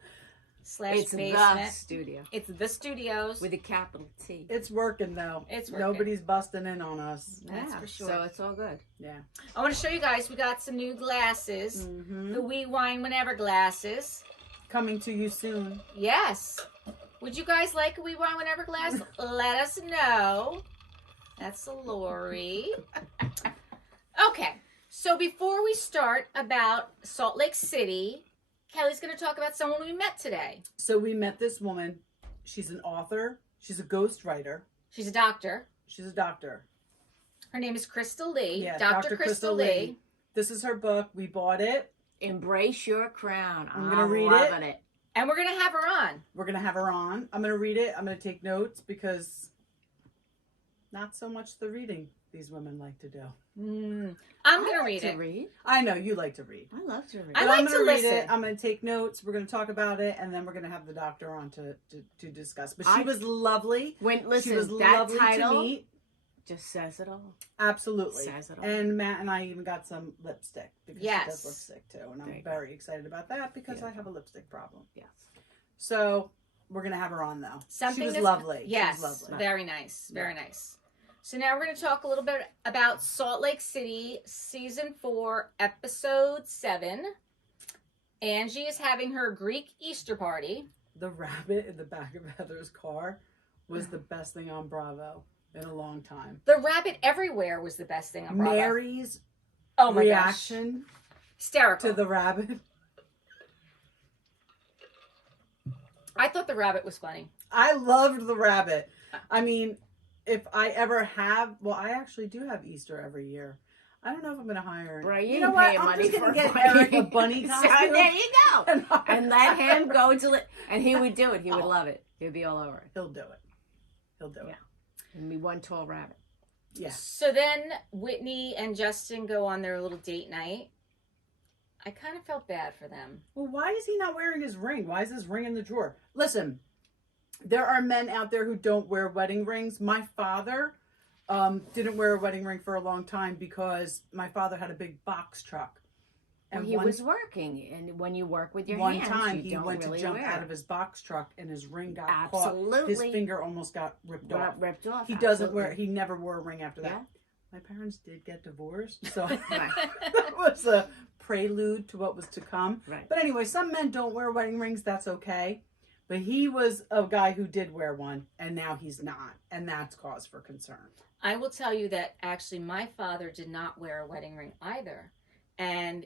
It's the /basement. studio. It's the studios. With a capital T. It's working though. It's working. Nobody's busting in on us. That's for sure. So it's all good. Yeah. I want to show you guys, we got some new glasses. The We Wine Whenever glasses. Coming to you soon. Yes. Would you guys like a We Wine Whenever glass? Let us know. That's Lori. Okay. So before we start about Salt Lake City, Kelly's going to talk about someone we met today. So we met this woman. She's an author. She's a ghostwriter. She's a doctor. She's a doctor. Her name is Crystal Lee. Yeah, Dr. Crystal Lee. This is her book. We bought it. Embrace Your Crown. I'm going to read it. And we're going to have her on. We're going to have her on. I'm going to read it. I'm going to take notes because not so much the reading these women like to do. I'm going to read it. Read? I know you like to read. I love to read. I But like I'm gonna to read listen. it. I'm going to take notes. We're going to talk about it, and then we're going to have the doctor on to discuss. But she was lovely. Listen, she was that lovely title to meet. just says it all. Absolutely. Says it all. And Matt and I even got some lipstick because she Yes. does lipstick too, and There I'm you go. very excited about that because Yeah. I have a lipstick problem. Yes. So we're going to have her on though. Something she was that's- lovely. Yes. She was lovely. Very nice. Very nice. So now we're going to talk a little bit about Salt Lake City, Season 4, Episode 7. Angie is having her Greek Easter party. The rabbit in the back of Heather's car was the best thing on Bravo in a long time. The rabbit everywhere was the best thing on Bravo. Mary's oh my reaction gosh. Hysterical. to the rabbit. I thought the rabbit was funny. I loved the rabbit. I mean, if I ever have, well, I actually do have Easter every year. I don't know if I'm going to hire. Right, you know what? I'm just going to get Eric a bunny costume. So there you go. and And let him go to it. And he would do it. He would love it. He'd be all over it. He'll do it. He'll do it. Yeah. And be one tall rabbit. Yeah. So then Whitney and Justin go on their little date night. I kind of felt bad for them. Well, why is he not wearing his ring? Why is his ring in the drawer? Listen, there are men out there who don't wear wedding rings. My father didn't wear a wedding ring for a long time because my father had a big box truck. And he was working. And when you work with your one hands, time you he don't went really to jump wear out it. of his box truck and his ring got Absolutely. caught. His finger almost got ripped off. Ripped off. He doesn't absolutely. wear. He never wore a ring after that. Yeah. My parents did get divorced, so Right. that was a prelude to what was to come. Right. But anyway, some men don't wear wedding rings. That's okay. But he was a guy who did wear one, and now he's not, and that's cause for concern. I will tell you that actually my father did not wear a wedding ring either. And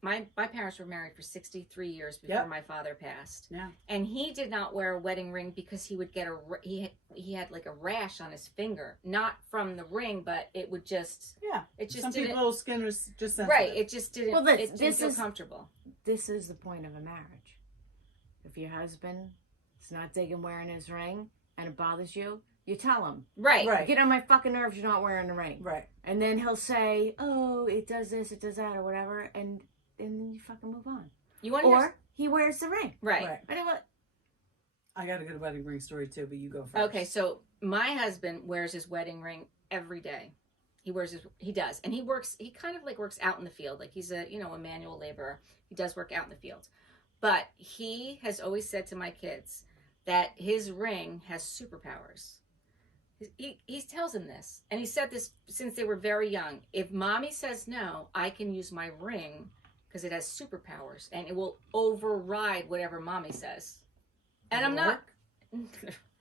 my parents were married for 63 years before Yep. my father passed. Yeah. And he did not wear a wedding ring because he would get he had like a rash on his finger, not from the ring, but it would just Yeah. it just Some didn't people's skin is just sensitive. right. It just didn't. Well, it didn't this feel is- comfortable. This is the point of a marriage. If your husband is not digging wearing his ring and it bothers you, you tell him. Right. Right. Get on my fucking nerves, you're not wearing a ring. Right. And then he'll say, oh, it does this, it does that, or whatever, and then you fucking move on. You want to hear? Or he wears the ring. Right. Right. I know what. I got a good wedding ring story too, but you go first. Okay, so my husband wears his wedding ring every day. He does. And he kind of like works out in the field. Like he's a manual laborer. He does work out in the field. But he has always said to my kids that his ring has superpowers. He tells them this. And he said this since they were very young. If mommy says no, I can use my ring because it has superpowers and it will override whatever mommy says. And I'm not.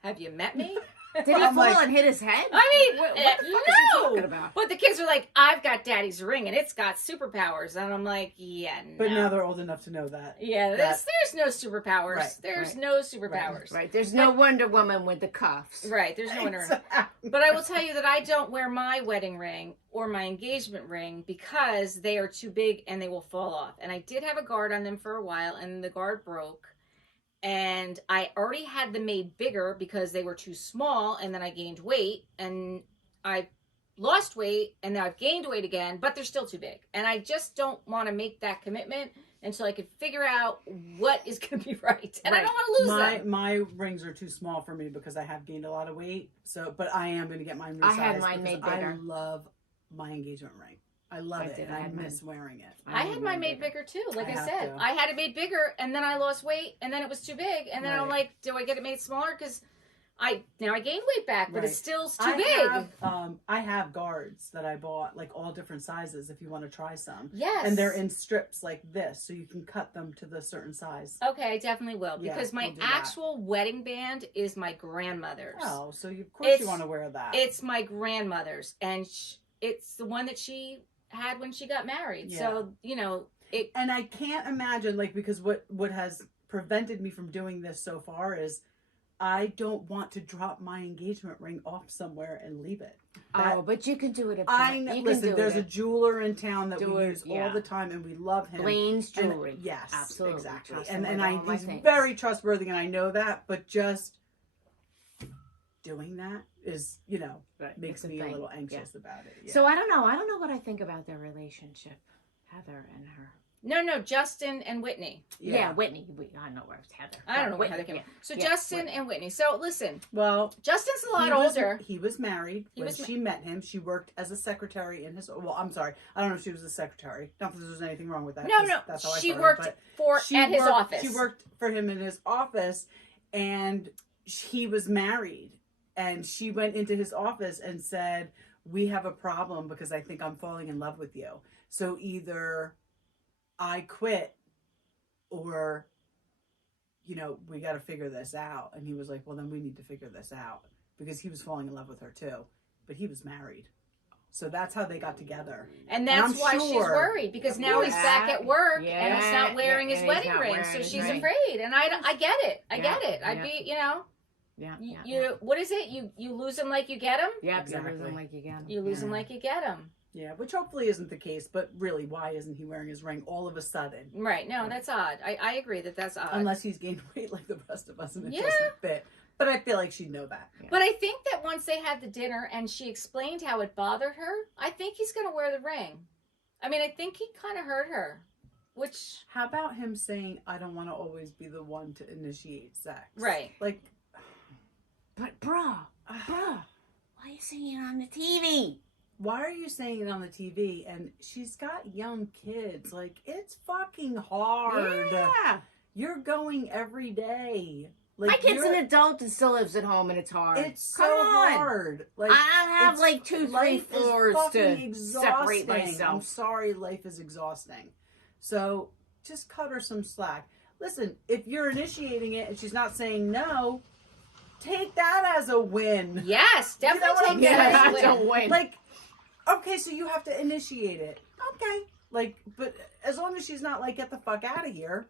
Have you met me? Did he I'm fall like- and hit his head? I mean, what the fuck is he talking about? But the kids are like, I've got daddy's ring and it's got superpowers. And I'm like, yeah, no. But now they're old enough to know that. Yeah, there's no superpowers. Right, There's right. no superpowers. Right. There's no Wonder Woman with the cuffs. Right, there's no wonder. Exactly. But I will tell you that I don't wear my wedding ring or my engagement ring because they are too big and they will fall off. And I did have a guard on them for a while and the guard broke. And I already had them made bigger because they were too small. And then I gained weight and I lost weight and now I've gained weight again, but they're still too big. And I just don't want to make that commitment until I could figure out what is going to be right. And I don't want to lose them. My rings are too small for me because I have gained a lot of weight. So, but I am going to get mine resized. I had mine because made bigger. I love my engagement ring. I love it, did. and I miss wearing it. I had mine made bigger too. Like I have said, to. I had it made bigger, and then I lost weight, and then it was too big, and then I'm Right. like, do I get it made smaller? Because I gained weight back, but Right. it's still too big. I have guards that I bought, like all different sizes if you want to try some. Yes. And they're in strips like this, so you can cut them to the certain size. Okay, I definitely will, Yeah, because my we'll do that. actual wedding band is my grandmother's. Oh, so of course It's- you want to wear that. It's my grandmother's, and it's the one that she had when she got married. Yeah. So, you know, it. And I can't imagine, like, because what has prevented me from doing this so far is I don't want to drop my engagement ring off somewhere and leave it. Oh, but you can do it at I know. you can Listen, do there's it a jeweler in town that Do we it, use yeah. all the time, and we love him. Blaine's And- jewelry. yes, Absolutely. exactly. Trust And him with all my he's things. very trustworthy, and I know that. But just doing that is, Right. makes It's a me a thing. little anxious about it. Yeah. So I don't know. I don't know what I think about their relationship, Heather and her. No, Justin and Whitney. Yeah, Whitney. I know where it's Heather. I don't know where Whitney, Heather came from. So Yeah, Justin Whitney. and Whitney. So listen, Well, Justin's a lot he was- older. He was married He when was ma- she met him. She worked as a secretary in his. Well, I'm sorry, I don't know if she was a secretary. Not that there's anything wrong with that. No, 'cause that's how I she started, worked but at his worked- office. She worked for him in his office, and he was married. And she went into his office and said, "We have a problem because I think I'm falling in love with you. So either I quit, or we got to figure this out." And he was like, "Well, then we need to figure this out," because he was falling in love with her too, but he was married. So that's how they got together. And that's I'm why she's sure- worried, because now he's Yeah. back at work and he's Yeah, not wearing yeah, his he's wedding not ring, wearing so his she's ring. afraid. And I get it. I Yeah, get it. yeah. I'd be, Yeah. you what is it? You lose them like you get them. Yeah, Exactly. you lose them like you get 'em. You lose them Yeah. like you get them. Yeah, which hopefully isn't the case, but really, why isn't he wearing his ring all of a sudden? Right? No, that's odd. I agree that's odd. Unless he's gained weight like the rest of us and it Yeah. doesn't fit. But I feel like she'd know that. But I think that once they had the dinner and she explained how it bothered her, I think he's going to wear the ring. I mean, I think he kind of hurt her, which How about him saying, "I don't want to always be the one to initiate sex"? right. Like, But bruh, why are you saying it on the TV? why are you saying it on the TV? And she's got young kids. Like, it's fucking hard. Yeah. You're going every day. Like, My kid's you're- an adult and still lives at home, and it's hard. It's so Come on. hard. Like, I have it's- like 2, 3 life is floors fucking to exhausting. separate I'm myself. sorry, life is exhausting. So just cut her some slack. Listen, if you're initiating it and she's not saying no, take that as a win. Yes, definitely what take I'm that as a saying? win. Win. Like, okay, so you have to initiate it. Okay. Like, but as long as she's not like, "Get the fuck out of here."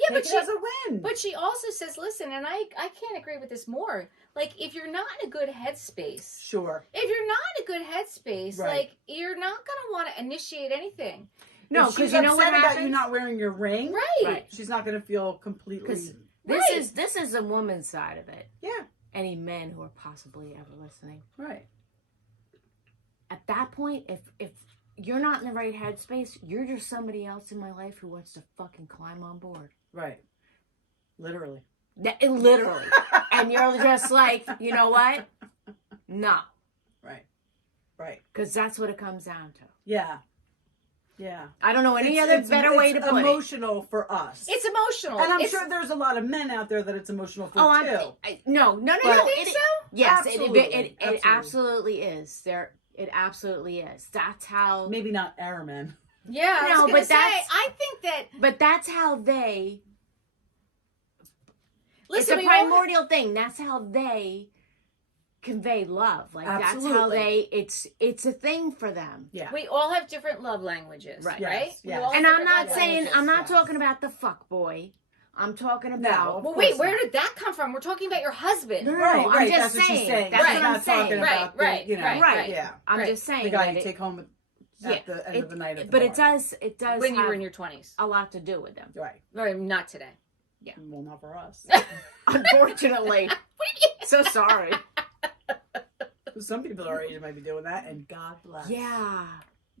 Yeah, Take it as a win. but she also says, listen, and I can't agree with this more. Like, if you're not in a good headspace, Sure. if you're not in a good headspace, Right. like, you're not going to want to initiate anything. No, If she's because you know what upset about happens? you not wearing your ring, Right. Right. she's not going to feel completely. 'Cause Right. This is a woman's side of it. Yeah. Any men who are possibly ever listening. Right. At that point, if you're not in the right headspace, you're just somebody else in my life who wants to fucking climb on board. Right. Literally. Literally. And you're just like, you know what? No. Right. Right. Because that's what it comes down to. Yeah. Yeah. I don't know any other better way to put it. Emotional for us. It's emotional. And I'm It's- sure there's a lot of men out there that it's emotional for Oh, too. no. But- You think so? Yes, Absolutely, it absolutely is. It absolutely is. That's how. Maybe not our men. Yeah, I No, was gonna but say, that's- I think that, But that's how they. listen, it's a we all- primordial thing. That's how they convey love. Like that's how Absolutely. it's a thing for them. Yeah. we all have different love languages, Right. right? Yes, We yes. all have And I'm different not love saying languages. I'm not yes. talking about the fuck boy. I'm talking about. of Well, course wait, where not. did that come from? We're talking about your husband. No, Right, I'm right. just That's what she's saying. saying. That's Right. what Not I'm saying. talking Right, about the, right, you know, right. Yeah, I'm Right. just saying the guy that you it- take home at yeah, the end of the night at the but bar. it does When you have were in your 20s. a lot to do with them. Right. Right, not today. Well, not for us. Unfortunately. So sorry. Some people our age might be doing that, and God bless. Yeah.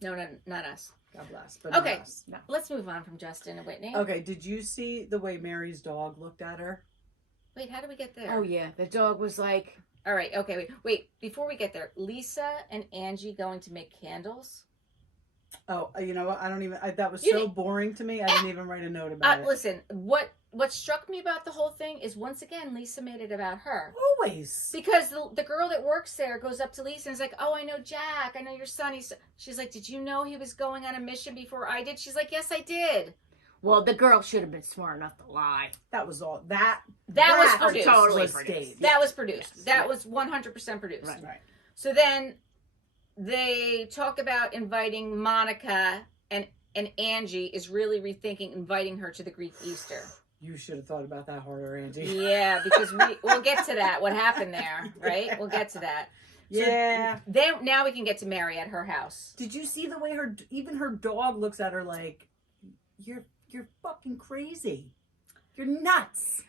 No, not us. God bless. But not Okay. us. Let's move on from Justin and Whitney. Okay, did you see the way Mary's dog looked at her? Wait, how do we get there? Oh yeah. The dog was like, All right, okay, wait. Before we get there, Lisa and Angie going to make candles. Oh, you know what? I don't even. That was You so didn't- boring to me. I didn't even write a note about it. Listen, what struck me about the whole thing is once again Lisa made it about her. Always. Because the girl that works there goes up to Lisa and is like, "Oh, I know Jack. I know your son." She's like, "Did you know he was going on a mission before I did?" She's like, "Yes, I did." Well, the girl should have been smart enough to lie. That was all. That was produced. Totally was produced. staged. That was produced. Yes. That was 100% produced. Right. So then they talk about inviting Monica and Angie is really rethinking inviting her to the Greek Easter. You should have thought about that harder, Angie. Yeah, because we'll get to that. What happened there, right? We'll get to that. So Yeah. then now we can get to Mary at her house. Did you see the way her dog looks at her like, you're fucking crazy. You're nuts.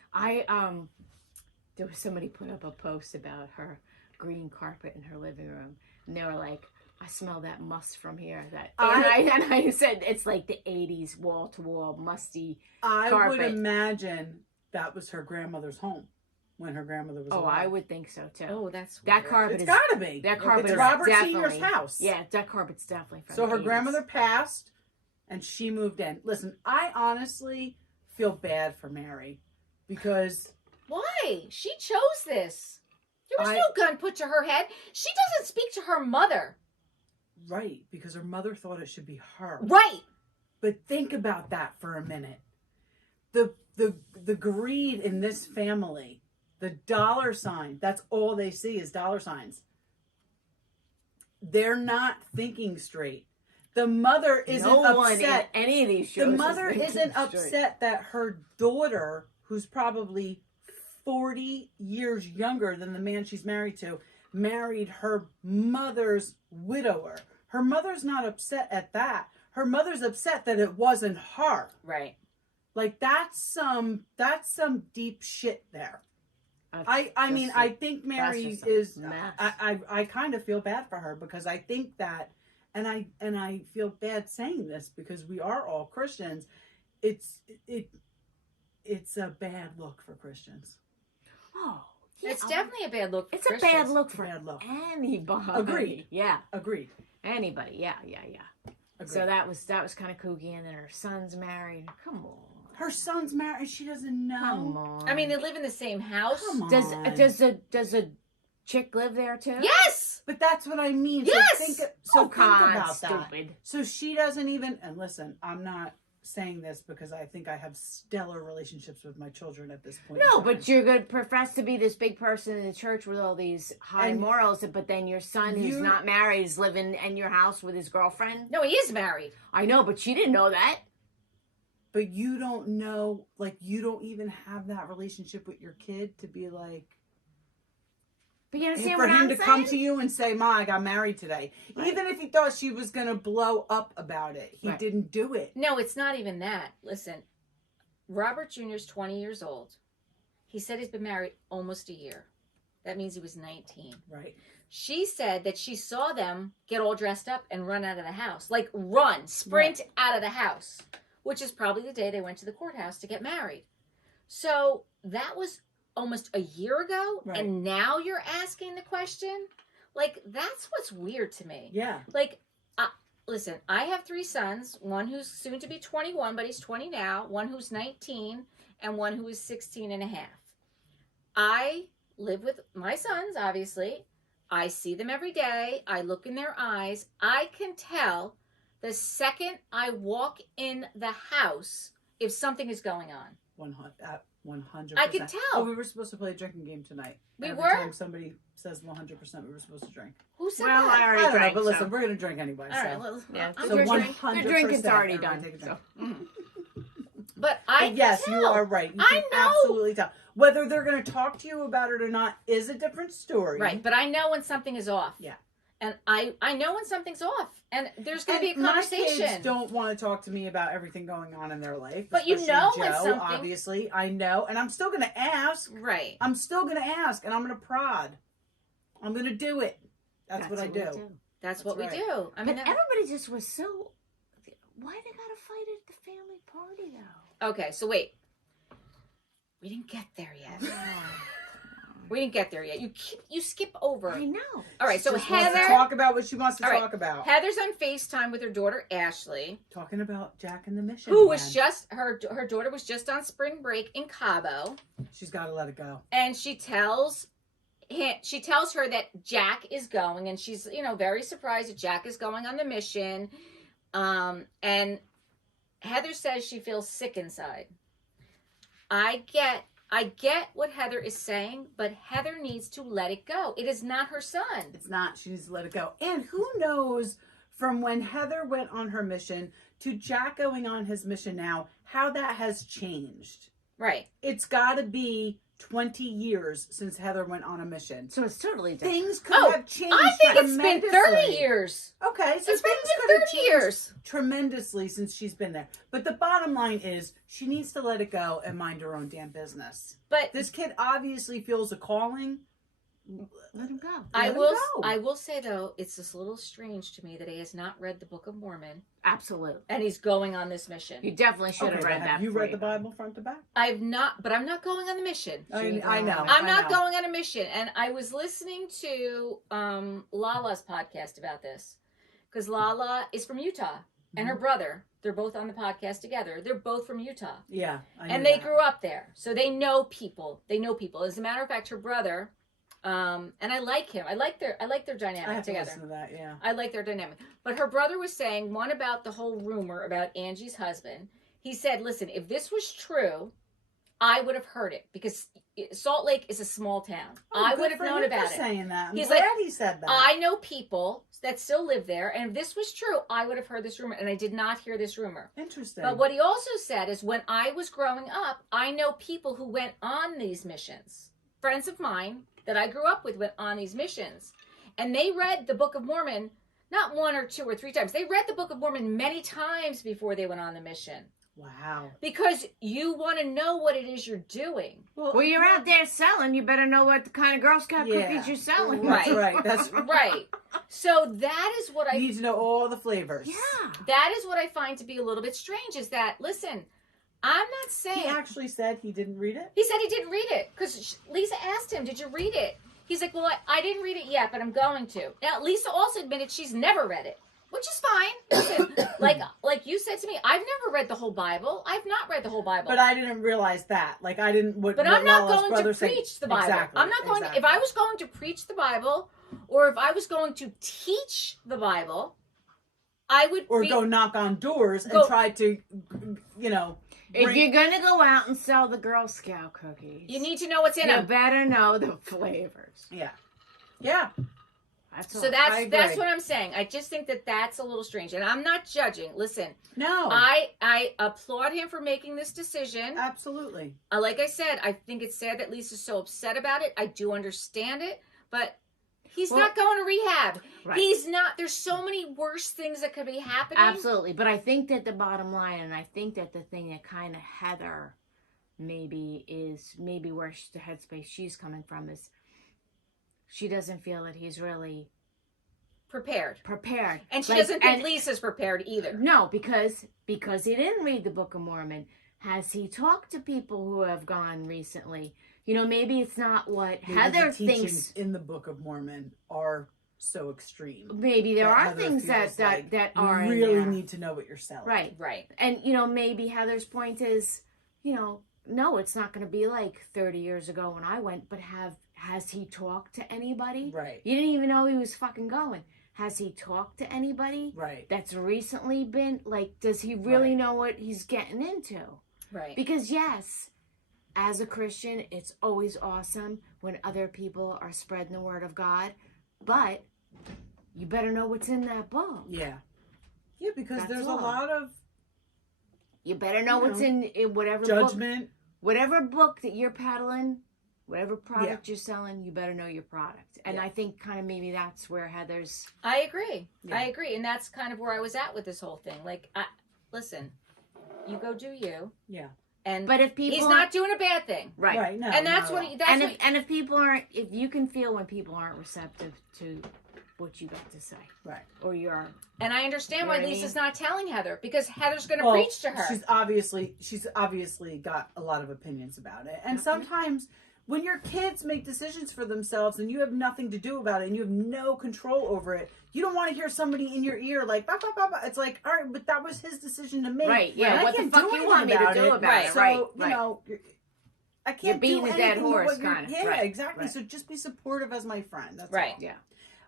There was somebody put up a post about her green carpet in her living room, and they were like, "I smell that must from here." And I said it's like the '80s wall to wall musty carpet. I would imagine that was her grandmother's home when her grandmother was alive. I would think so too. Oh, that's that weird. carpet It's is gotta be. that carpet It's is Robert definitely Senior's house. Yeah, that carpet's definitely from So the her 80s. grandmother passed, and she moved in. Listen, I honestly feel bad for Mary because Why? She chose this. There was I- no gun put to her head. She doesn't speak to her mother. right, because her mother thought it should be her. Right. But think about that for a minute. The greed in this family, the dollar sign, that's all they see is dollar signs. They're not thinking straight. The mother isn't no one in upset. any of these shows. The is mother thinking isn't straight. upset that her daughter, who's probably 40 years younger than the man she's married to, married her mother's widower. Her mother's not upset at that. Her mother's upset that it wasn't her. Right. Like that's some deep shit there. I mean, just I think Mary just a is. mess. I kind of feel bad for her because I think that, and I feel bad saying this because we are all Christians. It's a bad look for Christians. Oh, yeah. It's definitely a bad look for It's a bad Christians. look for Bad look. anybody. Agreed. Yeah, Agreed. anybody. Yeah. Agreed. So that was kind of kooky, and then her son's married. Come on. Her son's married. She doesn't know. Come on. I mean, they live in the same house. Come on. Does a chick live there too? Yes. But that's what I mean. Yes! So think Oh, about God, that. stupid. So she doesn't even. And listen, I'm not saying this because I think I have stellar relationships with my children at this point. No, in but time. you're going to profess to be this big person in the church with all these high And morals, but then your son who's you- not married is living in your house with his girlfriend. No, he is married. I know, but she didn't know that. But you don't know, like, you don't even have that relationship with your kid to be like, But you understand for what him I'm to saying? come to you and say, Ma, I got married today. Right. Even if he thought she was going to blow up about it, he Right. didn't do it. No, it's not even that. Listen, Robert Jr. is 20 years old. He said he's been married almost a year. That means he was 19. Right. She said that she saw them get all dressed up and run out of the house. Like sprint out of the house, which is probably the day they went to the courthouse to get married. So that was almost a year ago. Right. And now you're asking the question? Like, that's what's weird to me. Yeah. Like, listen, I have 3 sons. One who's soon to be 21, but he's 20 now. One who's 19, and one who is 16 and a half. I live with my sons, obviously. I see them every day. I look in their eyes. I can tell the second I walk in the house if something is going on. 100%. I could tell. Oh, we were supposed to play a drinking game tonight. We Every were? time somebody says 100%, we were supposed to drink. Who said Well, that? I I already don't know, drank, but listen, so. we're going to drink anyway. All so. right, well, Yeah, I'm So your, gonna drink, drink. your drinking's 100%, already everybody done. take a drink. So. But I And yes, can you tell. are right. You I can know. absolutely tell. Whether they're going to talk to you about it or not is a different story. Right, but I know when something is off. Yeah. And I know when something's off. And there's going to be a And my conversation. kids don't want to talk to me about everything going on in their life. But you especially know when Joe, something- obviously. I know. And I'm still going to ask. Right. I'm still going to ask. And I'm going to prod. I'm going to do it. That's what I do. That's what That's we right. do. I mean, But everybody just was so. Why they gotta fight at the family party though? okay, so wait. We didn't get there yet. We didn't get there yet. You skip over. I know. All right, so She just wants Heather to talk about what she wants to All right. talk about. Heather's on FaceTime with her daughter Ashley, Talking about Jack and the Mission. who was again. just her daughter was just on spring break in Cabo, She's got to let it go. and she tells her that Jack is going, and she's very surprised that Jack is going on the mission. And Heather says she feels sick inside. I get what Heather is saying, but Heather needs to let it go. It is not her son. It's not. She needs to let it go. And who knows from when Heather went on her mission to Jack going on his mission now, how that has changed. Right. It's got to be 20 years since Heather went on a mission. So it's totally different. Things could have changed. I think it's been 30 tremendously. years. Okay, so It's been things could have 30 changed years. tremendously since she's been there. But the bottom line is she needs to let it go and mind her own damn business. But This kid obviously feels a calling. Let him go. I Let him will go. I will say though, it's just a little strange to me that he has not read the Book of Mormon Absolutely. and he's going on this mission. You definitely should have Okay, read but that. have you before read the go. Bible front to back? I've not, but I'm not going on the mission. I know. I'm I not know. going on a mission. And I was listening to Lala's podcast about this because Lala is from Utah and her brother, they're both on the podcast together. They're both from Utah. Yeah. I And knew they that. grew up there. So they know people. As a matter of fact, her brother, and I like him. I like their I dynamic have to together. listen to that, yeah. I like their dynamic. But her brother was saying one about the whole rumor about Angie's husband. He said, listen, if this was true, I would have heard it because Salt Lake is a small town. I would have known about it. Saying that. I'm He's glad like, he said that. I know people that still live there, and if this was true, I would have heard this rumor, and I did not hear this rumor. Interesting. But what he also said is when I was growing up, I know people who went on these missions. Friends of mine that I grew up with went on these missions, and they read the Book of Mormon not 1 or 2 or 3 times. They read the Book of Mormon many times before they went on the mission. Wow. Because you want to know what it is you're doing. Well, you're out there selling. You better know what the kind of Girl Scout Yeah. cookies you're selling. Right. That's right. That's Right. So that is what You need to know all the flavors. Yeah. that is what I find to be a little bit strange is that, listen, I'm not saying... He actually said he didn't read it? He said he didn't read it because Lisa asked him, did you read it? He's like, well, I didn't read it yet, but I'm going to. Now, Lisa also admitted she's never read it, which is fine. Listen, like you said to me, I've never read the whole Bible. I've not read the whole Bible. But I didn't realize that. Like, I didn't... But I'm not going to preach the Bible. Exactly. I'm not going to... If I was going to preach the Bible or if I was going to teach the Bible, I would... Or go knock on doors and Go- try to, If you're going to go out and sell the Girl Scout cookies, You need to know what's in you them. better know the flavors. Yeah. Yeah. That's all. So I that's agree. what I'm saying. I just think that that's a little strange. And I'm not judging. Listen, No. I applaud him for making this decision. Absolutely. Like I said, I think it's sad that Lisa's so upset about it. I do understand it, but he's not going to rehab. Right. He's not. There's so many worse things that could be happening. Absolutely. But I think that the bottom line, and I think that the thing that kind of Heather maybe where the headspace she's coming from is she doesn't feel that he's really Prepared. And she Like, doesn't think Lisa's prepared either. No, because he didn't read the Book of Mormon. Has he talked to people who have gone recently? Maybe it's not what Maybe Heather the teachings thinks. in the Book of Mormon are so extreme. Maybe there that are Heather things feels that like that you are in really there. need to know what you're selling. Right. Right. And, maybe Heather's point is, no, it's not going to be like 30 years ago when I went, but has he talked to anybody? Right. You didn't even know he was fucking going. Has he talked to anybody Right. that's recently been, does he really Right. know what he's getting into? Right. Because, yes, as a Christian, it's always awesome when other people are spreading the word of God, but you better know what's in that book. Yeah. Yeah, because That's there's all. a lot of You better know what's in whatever judgment. book, whatever book that you're peddling, whatever product you're selling, you better know your product. And I think kind of maybe that's where Heather's... I agree. Yeah. I agree. And that's kind of where I was at with this whole thing. Listen, you go do you. Yeah. And But if people he's aren't- not doing a bad thing. Right. Right. No. And that's not what at he, all. that's If people aren't... If you can feel when people aren't receptive to what you got to say. Right. Or you're... and I understand You know why what I Lisa's mean? not telling Heather because Heather's going to Well, preach to her. She's obviously got a lot of opinions about it. And sometimes when your kids make decisions for themselves and you have nothing to do about it and you have no control over it, you don't want to hear somebody in your ear like, bah, bah, bah, bah. It's like, all right, but that was his decision to make. Right, yeah. And What the fuck you want me to do about it? So, Right, you know, I can't you're beating do the dead anything horse, but what kind of. Yeah, right, exactly. right. So just be supportive as my friend. That's Right. all. Yeah.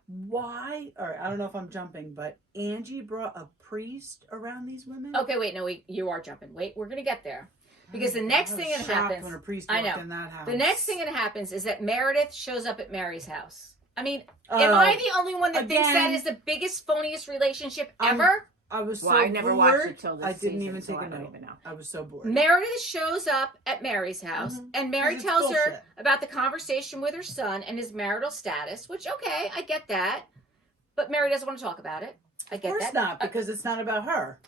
Why? All right, I don't know if I'm jumping, but Angie brought a priest around these women. Okay, wait, no, you are jumping. Wait, we're gonna get there. Because the next thing that happens, when a priest I walked know. in that house. The next thing that happens is that Meredith shows up at Mary's house. I mean, am I the only one that thinks that is the biggest, phoniest relationship ever? I was so I never watched bored. it till this I didn't season, even so take a I don't note. even know. I was so bored. Meredith shows up at Mary's house, and Mary It's tells her bullshit. about the conversation with her son and his marital status, which, okay, I get that. But Mary doesn't want to talk about it. I get that. Of course not, because it's not about her.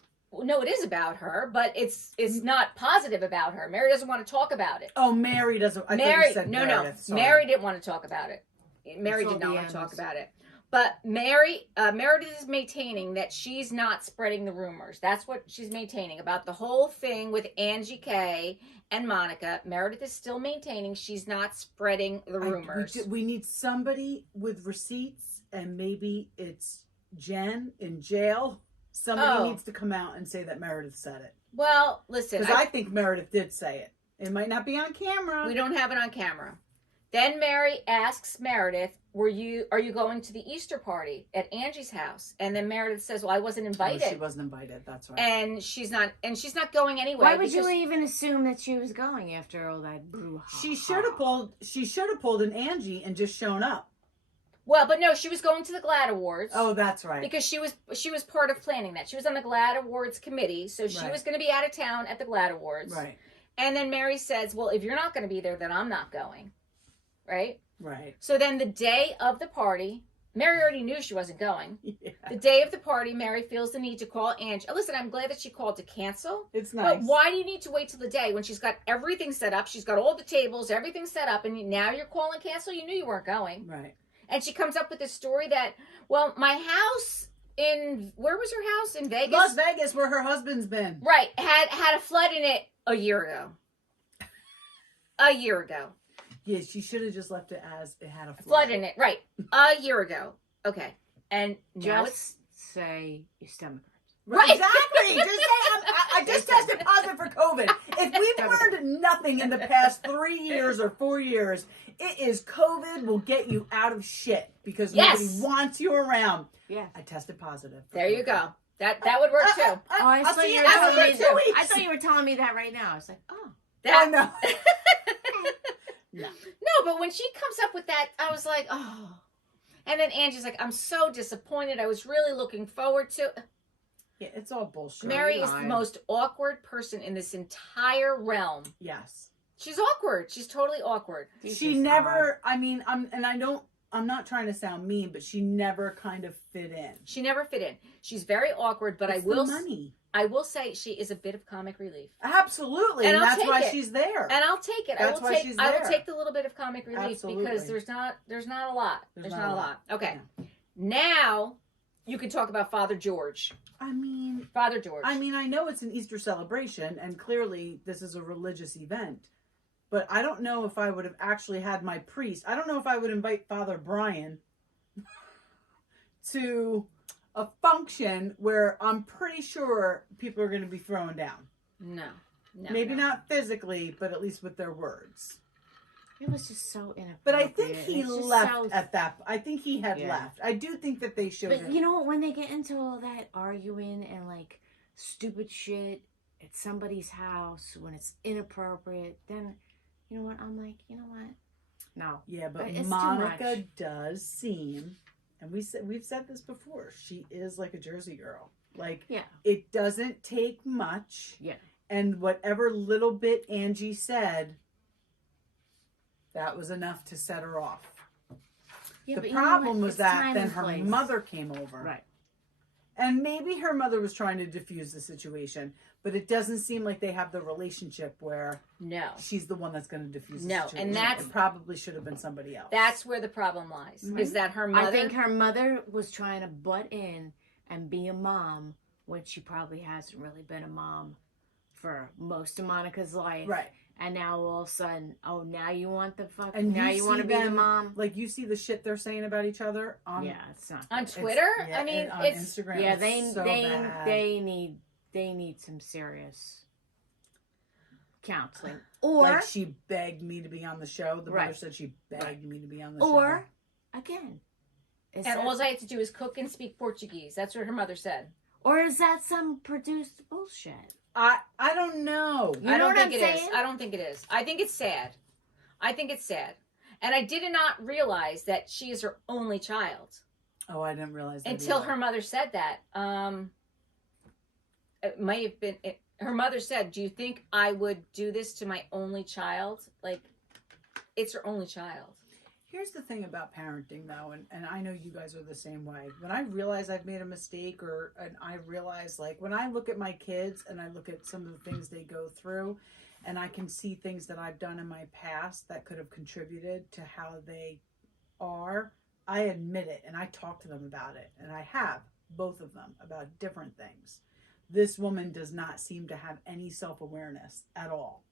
No, it is about her, but it's not positive about her. Mary doesn't want to talk about it. Oh, Mary doesn't. I thought Mary, you said no, Meredith. Sorry. Mary didn't want to talk about it. Mary It's did all not the want to talk ends. about it. But Meredith is maintaining that she's not spreading the rumors. That's what she's maintaining about the whole thing with Angie K and Monica. Meredith is still maintaining she's not spreading the rumors. We need somebody with receipts, and maybe it's Jen in jail. Somebody needs to come out and say that Meredith said it. Well, listen. Because I think Meredith did say it. It might not be on camera. We don't have it on camera. Then Mary asks Meredith, are you going to the Easter party at Angie's house? And then Meredith says, well, I wasn't invited. Oh, she wasn't invited. That's right. And she's not going anyway. Why would you even assume that she was going after all that brouhaha? She should have pulled an Angie and just shown up. Well, but no, she was going to the GLAAD Awards. Oh, that's right. Because she was part of planning that. She was on the GLAAD Awards committee, so she was going to be out of town at the GLAAD Awards. Right. And then Mary says, well, if you're not going to be there, then I'm not going. Right? Right. So then the day of the party, Mary already knew she wasn't going. Yeah. The day of the party, Mary feels the need to call Angie. Listen, I'm glad that she called to cancel. It's nice. But why do you need to wait till the day when she's got everything set up? She's got all the tables, everything set up, and now you're calling cancel? You knew you weren't going. Right. And she comes up with this story that, well, my house where was her house? In Vegas? Las Vegas, where her husband's been. Right. Had a flood in it a year ago. A year ago. Yeah, she should have just left it as it had a Flood in it. Right. A year ago. Okay. And now Just say your stomach hurts. Right. Exactly. Just say, I just tested positive for COVID. If we've learned nothing in the past 3 years or 4 years, it is COVID will get you out of shit because nobody wants you around. Yeah. I tested positive. there you go. That would work too. Oh, I I'll thought see you you were in telling me 2 that. weeks. I thought you were telling me that right now. I was like, oh. I know. No. No, but when she comes up with that, I was like, oh. And then Angie's like, I'm so disappointed. I was really looking forward to. Yeah, it's all bullshit. Mary is the most awkward person in this entire realm. Yes. She's awkward. She's totally awkward. She never, I mean, I'm not trying to sound mean, but she never kind of fit in. She never fit in. She's very awkward, but It's the money. I will say she is a bit of comic relief. Absolutely. And And I'll that's take why it. she's there. And I'll take it. That's why she's there. I will take the little bit of comic relief Absolutely. because there's not a lot. There's not a lot. Okay. Yeah. Now you can talk about Father George. Father George. I know it's an Easter celebration, and clearly this is a religious event. But I don't know if I would have actually had my priest. I don't know if I would invite Father Brian to a function where I'm pretty sure people are going to be thrown down. No. Maybe not physically, but at least with their words. It was just so inappropriate. But I think he It's just left so- at that. I think he had left. I do think that they should. But you know what? When they get into all that arguing and like stupid shit at somebody's house when it's inappropriate, then you know what? I'm like, you know what? No. Yeah, but It's too Monica much. does seem, and we've said this before, she is like a Jersey girl. Like, Yeah. it doesn't take much. Yeah. And whatever little bit Angie said, that was enough to set her off. Yeah, The but you know what? problem was It's that time then and her place. mother came over. Right. And maybe her mother was trying to diffuse the situation, but it doesn't seem like they have the relationship where No. she's the one that's going to diffuse the No, situation. and that's- it probably should have been somebody else. That's where the problem lies. Is that her mother? I think her mother was trying to butt in and be a mom when she probably hasn't really been a mom for most of Monica's life. Right. And now all of a sudden, now you want the fuck, And now you want to be the them, mom. Like, you see the shit they're saying about each other on It's not on good. Twitter. Yeah, I mean, on it's Instagram. Yeah, it's so bad. they need some serious counseling. Or like, she begged me to be on the show. The mother said she begged me to be on the show. Or again, and all I had to do is cook and speak Portuguese. That's what her mother said. Or is that some produced bullshit? I don't know. I don't think it is. I don't think it is. I think it's sad. And I did not realize that she is her only child. Oh, I didn't realize that until either. her mother said that. It might have been. Her mother said, "Do you think I would do this to my only child?" Like, it's her only child. Here's the thing about parenting, though, and I know you guys are the same way. When I realize I've made a mistake, and I realize, like, when I look at my kids and I look at some of the things they go through, and I can see things that I've done in my past that could have contributed to how they are, I admit it, and I talk to them about it. And I have, both of them, about different things. This woman does not seem to have any self-awareness at all.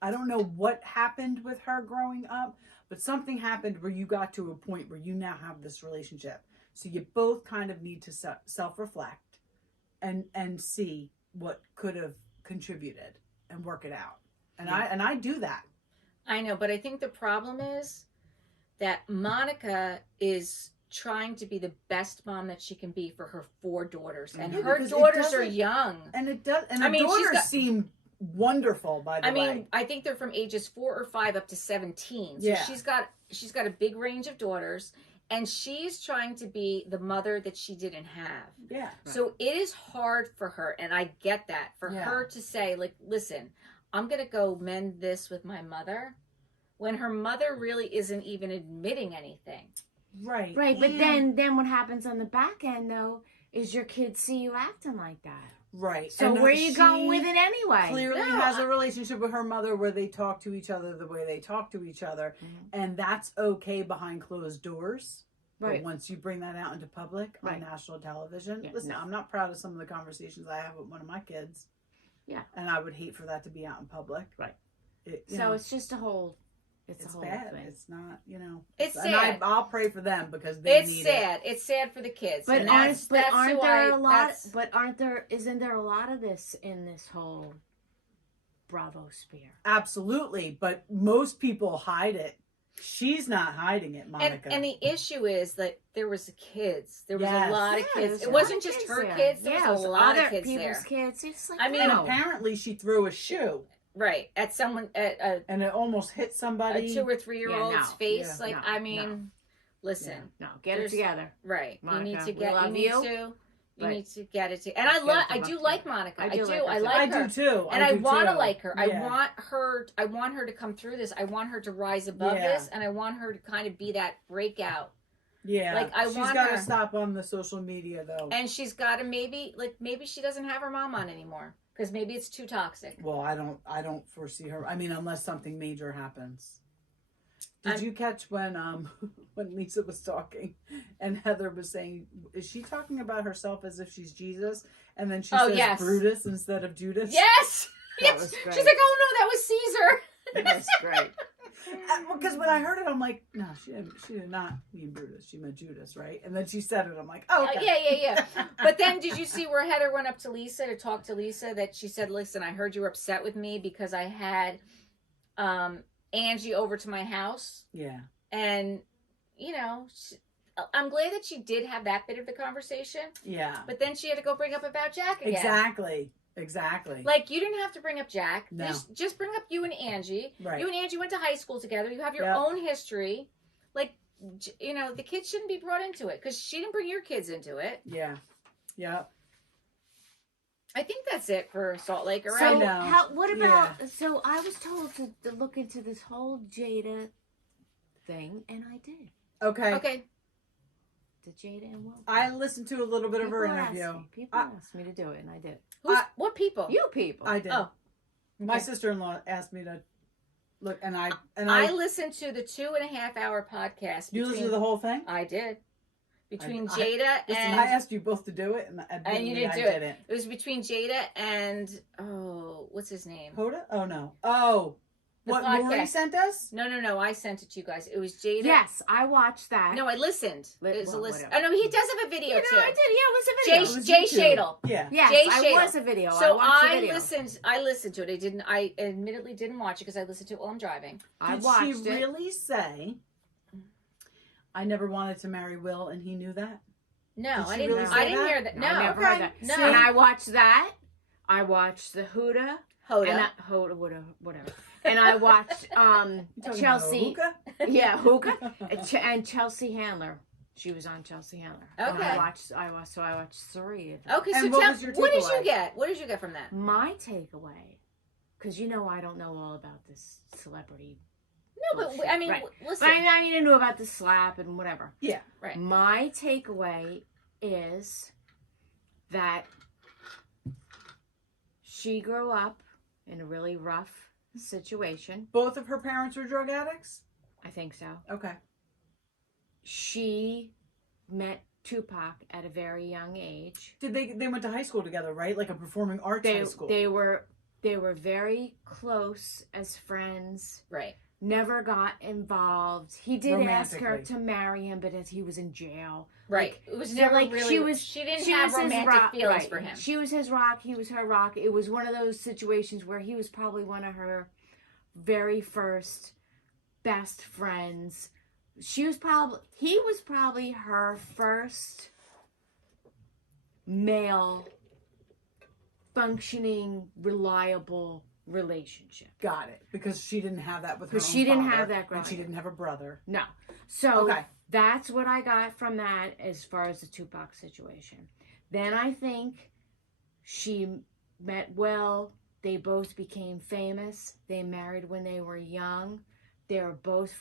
I don't know what happened with her growing up, but something happened where you got to a point where you now have this relationship. So you both kind of need to self-reflect and see what could have contributed and work it out. And I do that. I know, but I think the problem is that Monica is trying to be the best mom that she can be for her 4 daughters, and her daughters are young. And it does. And the daughters seem wonderful, by the way. I think they're from ages 4 or 5 up to 17. So yeah. she's got a big range of daughters, and she's trying to be the mother that she didn't have. Yeah. Right. So it is hard for her, and I get that, for her to say, like, listen, I'm going to go mend this with my mother, when her mother really isn't even admitting anything. Right. Right, but then what happens on the back end, though, is your kids see you acting like that. Right. So where are you going with it anyway? Clearly has a relationship with her mother where they talk to each other the way they talk to each other. Mm-hmm. And that's okay behind closed doors. Right. But once you bring that out into public on national television, listen, I'm not proud of some of the conversations I have with one of my kids. Yeah. And I would hate for that to be out in public. Right. It's just a whole... It's bad. Thing. It's not, It's sad. And I'll pray for them because they need it. It's sad for the kids. But isn't there a lot of this in this whole Bravo sphere? Absolutely. But most people hide it. She's not hiding it, Monica. And the issue is that there was kids. There was a lot of kids. It wasn't just her kids. There was a lot of kids there. Kids. It's like, and apparently she threw a shoe. Right, at someone, and it almost hit somebody. A 2 or 3 year old's face. Listen, get it together. Right, Monica, you need to get. You need to get it. And I do like Monica. I do. I like her. I do too. And I want to like her. Yeah. I want her to come through this. I want her to rise above this, and I want her to kind of be that breakout. Yeah, like she's got to stop on the social media though, and she's got to maybe she doesn't have her mom on anymore. Because maybe it's too toxic. Well, I don't foresee her. I mean, unless something major happens. Did you catch when Lisa was talking and Heather was saying, is she talking about herself as if she's Jesus? And then she says Brutus instead of Judas? Yes! Yes! She's like, oh no, that was Caesar. That's great. Because when I heard it, I'm like, no, she did not mean Brutus. She meant Judas, right? And then she said it. I'm like, oh, okay. Yeah. But then did you see where Heather went up to Lisa to talk to Lisa? That she said, listen, I heard you were upset with me because I had Angie over to my house. Yeah. And, I'm glad that she did have that bit of the conversation. Yeah. But then she had to go bring up about Jack again. Exactly. Like, you didn't have to bring up Jack. No. Just bring up you and Angie. Right. You and Angie went to high school together. You have your own history. Like, the kids shouldn't be brought into it because she didn't bring your kids into it. Yeah. Yeah. I think that's it for Salt Lake, right? So, what about... So, I was told to look into this whole Jada thing, and I did. Okay. Jada and Will. I listened to a little bit of her interview. People asked me to do it, and I did. What people? You people. I did. Oh, my sister-in-law asked me to look, and I listened to the 2.5 hour podcast. You listened to the whole thing? I did. Between Jada and I asked you both to do it, and you didn't do it. It was between Jada and what's his name? Hoda? Oh no. Oh, What podcast. Lori sent us? No. I sent it to you guys. It was Jada. Yes, I watched that. No, I listened. It was a listen. whatever. Oh no, he does have a video You too. know, I did. Yeah, it was a video. It was Jay YouTube. Shadle. Yeah. Yes, Jay I Shadle. was a video. So I watched the video. I listened to it. I admittedly didn't watch it because I listened to it while I'm driving. I Did watched she it. really say, I never wanted to marry Will and he knew that? No, Did I she didn't. really I say didn't that? hear that. No, I never okay. heard that. No. And I watched that. I watched the Huda. Hoda. Hoda, whatever. And I watched You talking about a Chelsea. hookah? Yeah, Hookah. And Chelsea Handler. She was on Chelsea Handler. Okay. I watched 3 of them. Okay, And so what tell, was your what did takeaway? you get? What did you get from that? My takeaway, because you know I don't know all about this celebrity. No, but bullshit. I mean, Right. listen. But I mean, I knew about the slap and whatever. Yeah. Right. My takeaway is that she grew up in a really rough situation. Both of her parents were drug addicts? I think so. Okay. She met Tupac at a very young age. Did they went to high school together, right? Like a performing arts high school. They were very close as friends. Right. Never got involved. He did ask her Romantically. to marry him, but as he was in jail. Right. Like, It was so, never like, really. She didn't have was his romantic rock, feelings right. for him. She was his rock. He was her rock. It was one of those situations where he was probably one of her very first best friends. He was probably her first male functioning, reliable relationship. Got it. Because she didn't have that with her Because own she didn't father, have that growing and she up. didn't have a brother. No. So Okay. that's what I got from that as far as the Tupac situation. Then I think she met Will. They both became famous. They married when they were young. They're both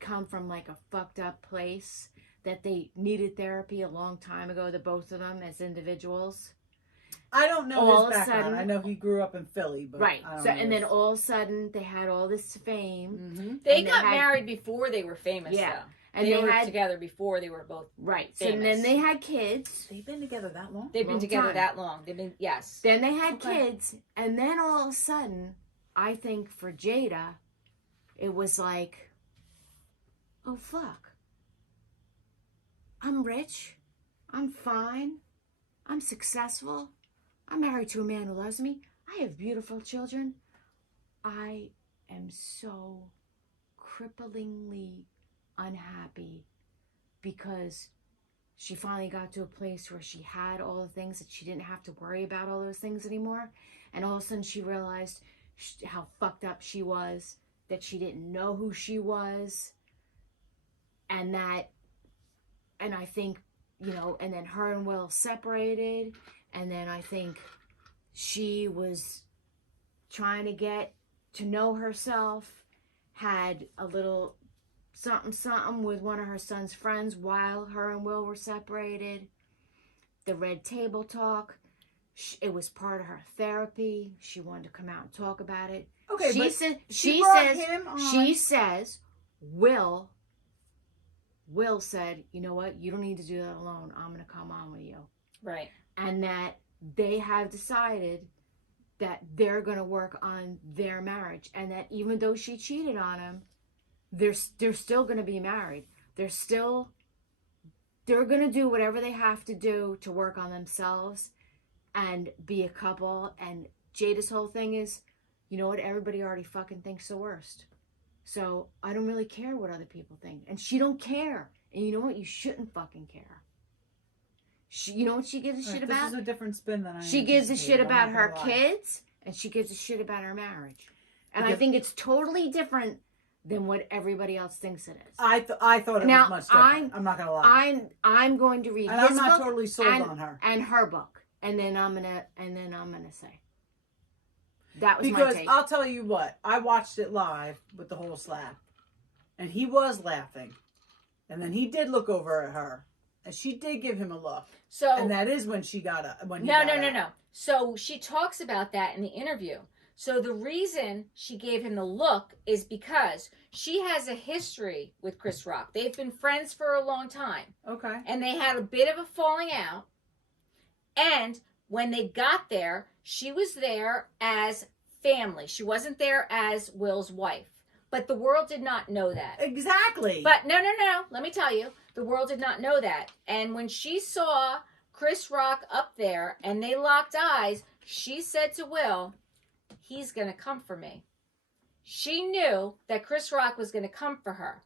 come from like a fucked up place that they needed therapy a long time ago, the both of them as individuals. I don't know All his of a background. sudden- I know he grew up in Philly, but Right. I don't So know and then his- all of a sudden they had all this fame. Mm-hmm. They and they got had- married before they were famous, Yeah. though. And they they were had together before they were both. right. So famous. then they had kids. They've been together that long? They've been Long together time. that long. They've been yes. Then they had Okay. kids, and then all of a sudden, I think for Jada, it was like, oh fuck, I'm rich, I'm fine, I'm successful, I'm married to a man who loves me, I have beautiful children, I am so cripplingly unhappy because she finally got to a place where she had all the things that she didn't have to worry about all those things anymore. And all of a sudden she realized how fucked up she was, that she didn't know who she was. And I think, and then her and Will separated. And then I think she was trying to get to know herself, had a little something with one of her son's friends while her and Will were separated. The red table talk, it was part of her therapy. She wanted to come out and talk about it. Okay, She but said she brought him on. she says Will said, you know what, you don't need to do that alone. I'm gonna come on with you. Right. And that they have decided that they're gonna work on their marriage, and that even though she cheated on him, they're still going to be married. They're going to do whatever they have to do to work on themselves and be a couple. And Jada's whole thing is, you know what? Everybody already fucking thinks the worst. So I don't really care what other people think. And she don't care. And you know what? You shouldn't fucking care. You know what she gives a shit about? This is a different spin than I She gives a shit anticipated, about I'm her not gonna lie. kids, and she gives a shit about her marriage. And I Because- think it's totally different than what everybody else thinks it is. I thought it Now, was much different. I'm not gonna lie. I'm going to read and his I'm not book totally sold on her. and her book, and then I'm gonna say that was Because my take. I'll tell you what, I watched it live with the whole slap, and he was laughing, and then he did look over at her, and she did give him a look, So and that is when she got up. When he no. got up. So she talks about that in the interview. So the reason she gave him the look is because she has a history with Chris Rock. They've been friends for a long time. Okay. And they had a bit of a falling out. And when they got there, she was there as family. She wasn't there as Will's wife. But the world did not know that. Exactly. But no. Let me tell you. The world did not know that. And when she saw Chris Rock up there and they locked eyes, she said to Will, he's going to come for me. She knew that Chris Rock was going to come for her.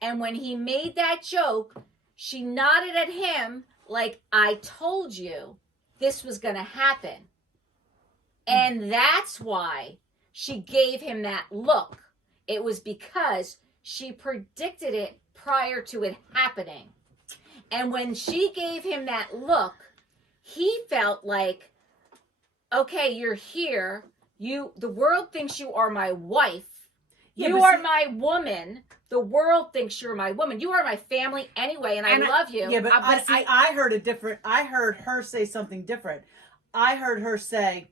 And when he made that joke, she nodded at him like, I told you this was going to happen. And that's why she gave him that look. It was because she predicted it prior to it happening. And when she gave him that look, he felt like, okay, you're here. The world thinks you are my wife. Yeah, You are my woman. The world thinks you're my woman. You are my family anyway, and I love you. Yeah, but I heard a different. I heard her say something different. I heard her say,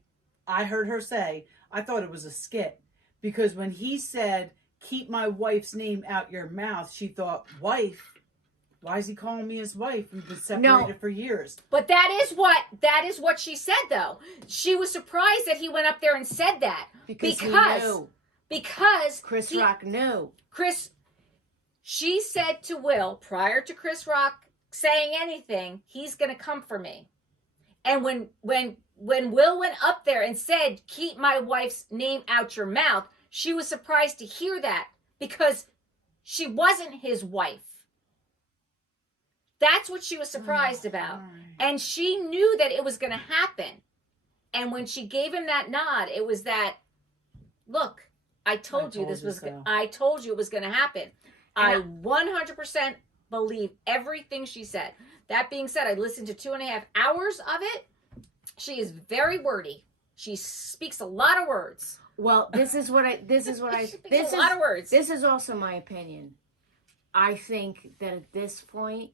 I thought it was a skit. Because when he said, keep my wife's name out your mouth, she thought, wife? Why is he calling me his wife? We've been separated for years. But that is what she said, though. She was surprised that he went up there and said that. Because he knew. Because Chris Rock knew. She said to Will, prior to Chris Rock saying anything, he's going to come for me. And when Will went up there and said, keep my wife's name out your mouth, she was surprised to hear that because she wasn't his wife. That's what she was surprised about. And she knew that it was going to happen. And when she gave him that nod, it was that, look, I told you it was going to happen. I 100% believe everything she said. That being said, I listened to 2.5 hours of it. She is very wordy. She speaks a lot of words. Well, this is a lot of words. This is also my opinion. I think that at this point,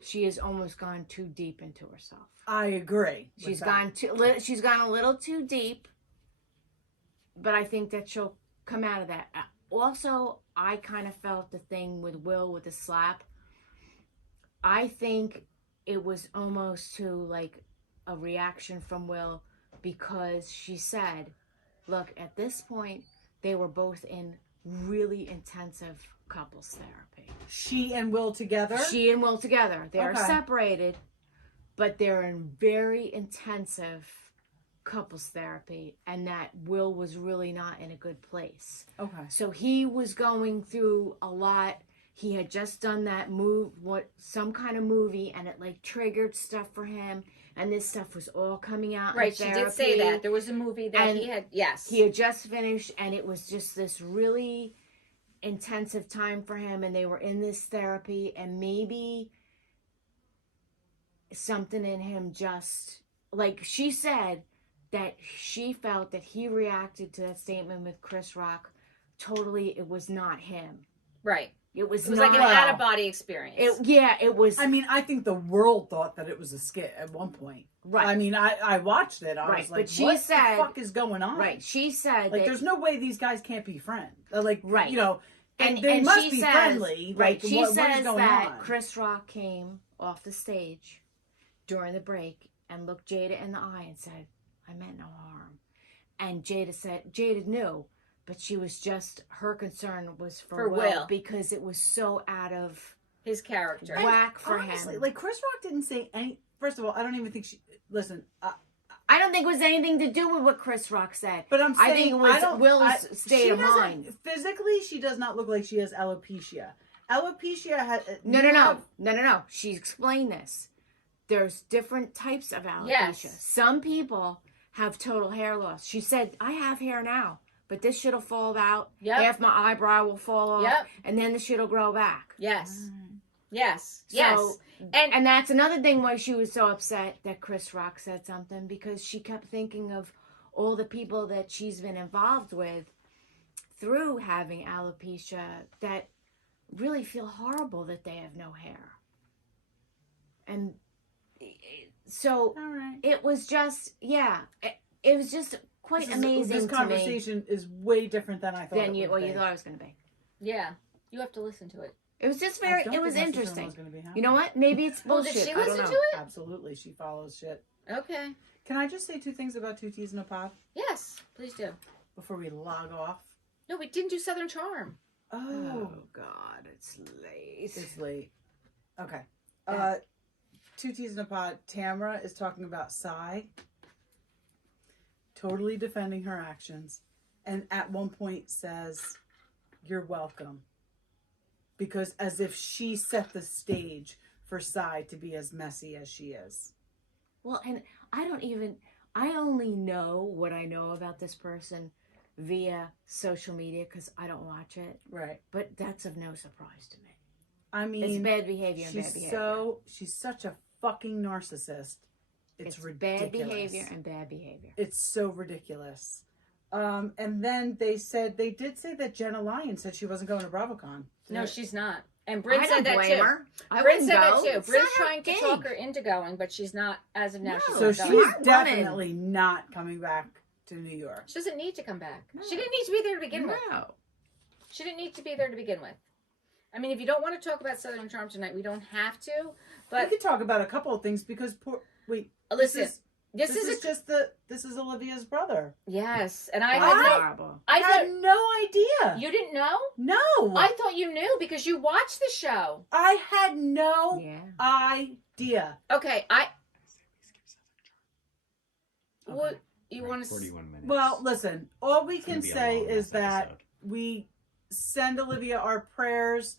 she has almost gone too deep into herself. I agree. She's gone a little too deep, but I think that she'll come out of that. Also, I kind of felt the thing with Will with the slap. I think it was almost to like a reaction from Will because she said, look, at this point, they were both in really intensive couples therapy. She and Will together? She and Will together. They are separated, but they're in very intensive couples therapy, and that Will was really not in a good place. Okay. So he was going through a lot. He had just done that some kind of movie, and it like triggered stuff for him, and this stuff was all coming out. Right, she did say that. There was a movie that he had just finished, and it was just this really intensive time for him, and they were in this therapy, and maybe something in him just, like she said, that she felt that he reacted to that statement with Chris Rock totally, it was not him. Right. It was like an out-of-body experience. It was. I mean, I think the world thought that it was a skit at one point. Right. I mean, I watched it. I was like, but what the fuck is going on? Right. She said like, there's no way these guys can't be friends. Like, right. You know, and they must be friendly. Right. Like, she what says is going that on? Chris Rock came off the stage during the break and looked Jada in the eye and said, I meant no harm. And Jada knew, but she was just, her concern was for Will because it was so out of his character. Whack for honestly, him. Like, Chris Rock didn't say any, first of all, I don't even think she, listen. I don't think it was anything to do with what Chris Rock said. But I'm saying, I think it was Will's state of mind. Physically, she does not look like she has alopecia. Alopecia has... No. She explained this. There's different types of alopecia. Yes. Some people have total hair loss. She said, I have hair now, but this shit'll fall out. Yep. Half my eyebrow will fall off. Yep. And then the shit'll grow back. Yes. Yes. So, yes. And that's another thing why she was so upset that Chris Rock said something, because she kept thinking of all the people that she's been involved with through having alopecia that really feel horrible that they have no hair. And so it was just, it was just quite amazing to me. This conversation is way different than I thought it would be. Well, you thought it was going to be. Yeah. You have to listen to it. It was just it was interesting. You know what? Maybe it's bullshit. Did she listen to it? Absolutely. She follows shit. Okay. Can I just say 2 things about 2 Teas in a Pod Yes, please do. before we log off? No, we didn't do Southern Charm. Oh, God, it's late. it's late. Okay. 2 Teas in a Pod. Tamara is talking about Sai totally defending her actions, and at one point says, "You're welcome," because as if she set the stage for Sai to be as messy as she is. Well, and I only know what I know about this person via social media because I don't watch it. Right. But that's of no surprise to me. I mean, It's bad behavior and bad behavior. She's such a fucking narcissist. It's ridiculous. Bad behavior and bad behavior. It's so ridiculous. And then they did say that Jenna Lyons said she wasn't going to BravoCon. No, she's not. And Brynn I said don't that blame too. her. I Brynn wouldn't said that go. too. It's Brynn's not her trying to thing. talk her into going, but she's not, as of now, she's So not she's going. Smart definitely not coming back to New York. She doesn't need to come back. No. She didn't need to be there to begin with. No. She didn't need to be there to begin with. I mean, if you don't want to talk about Southern Charm tonight, we don't have to. We But could talk about a couple of things because listen, this is Olivia's brother. yes, and I That's had no, horrible. I I had thought no idea. you didn't know. No, I thought you knew because you watched the show. I had no Yeah. idea. Okay, Okay. what you want to? 41 minutes. Well, listen, all we It's gonna can be a say long is ass that episode. we send Olivia our prayers.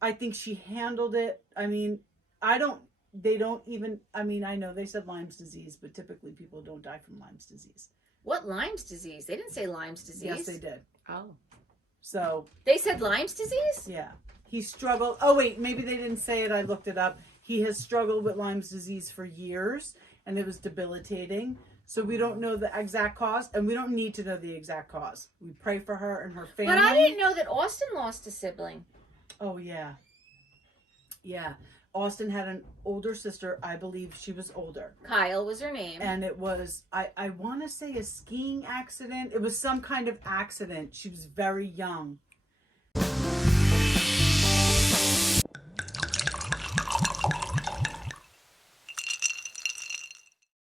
I think she handled it. I mean, I know they said Lyme's disease, but typically people don't die from Lyme's disease. What Lyme's disease? They didn't say Lyme's disease. Yes, they did. Oh. So, They said Lyme's disease. yeah. He struggled. Oh, wait, maybe they didn't say it. I looked it up. He has struggled with Lyme's disease for years, and it was debilitating. So we don't know the exact cause, and we don't need to know the exact cause. We pray for her and her family. But I didn't know that Austin lost a sibling. Oh, yeah. Yeah. Austin had an older sister. I believe she was older. Kyle was her name. And it was, I want to say a skiing accident. It was some kind of accident. She was very young.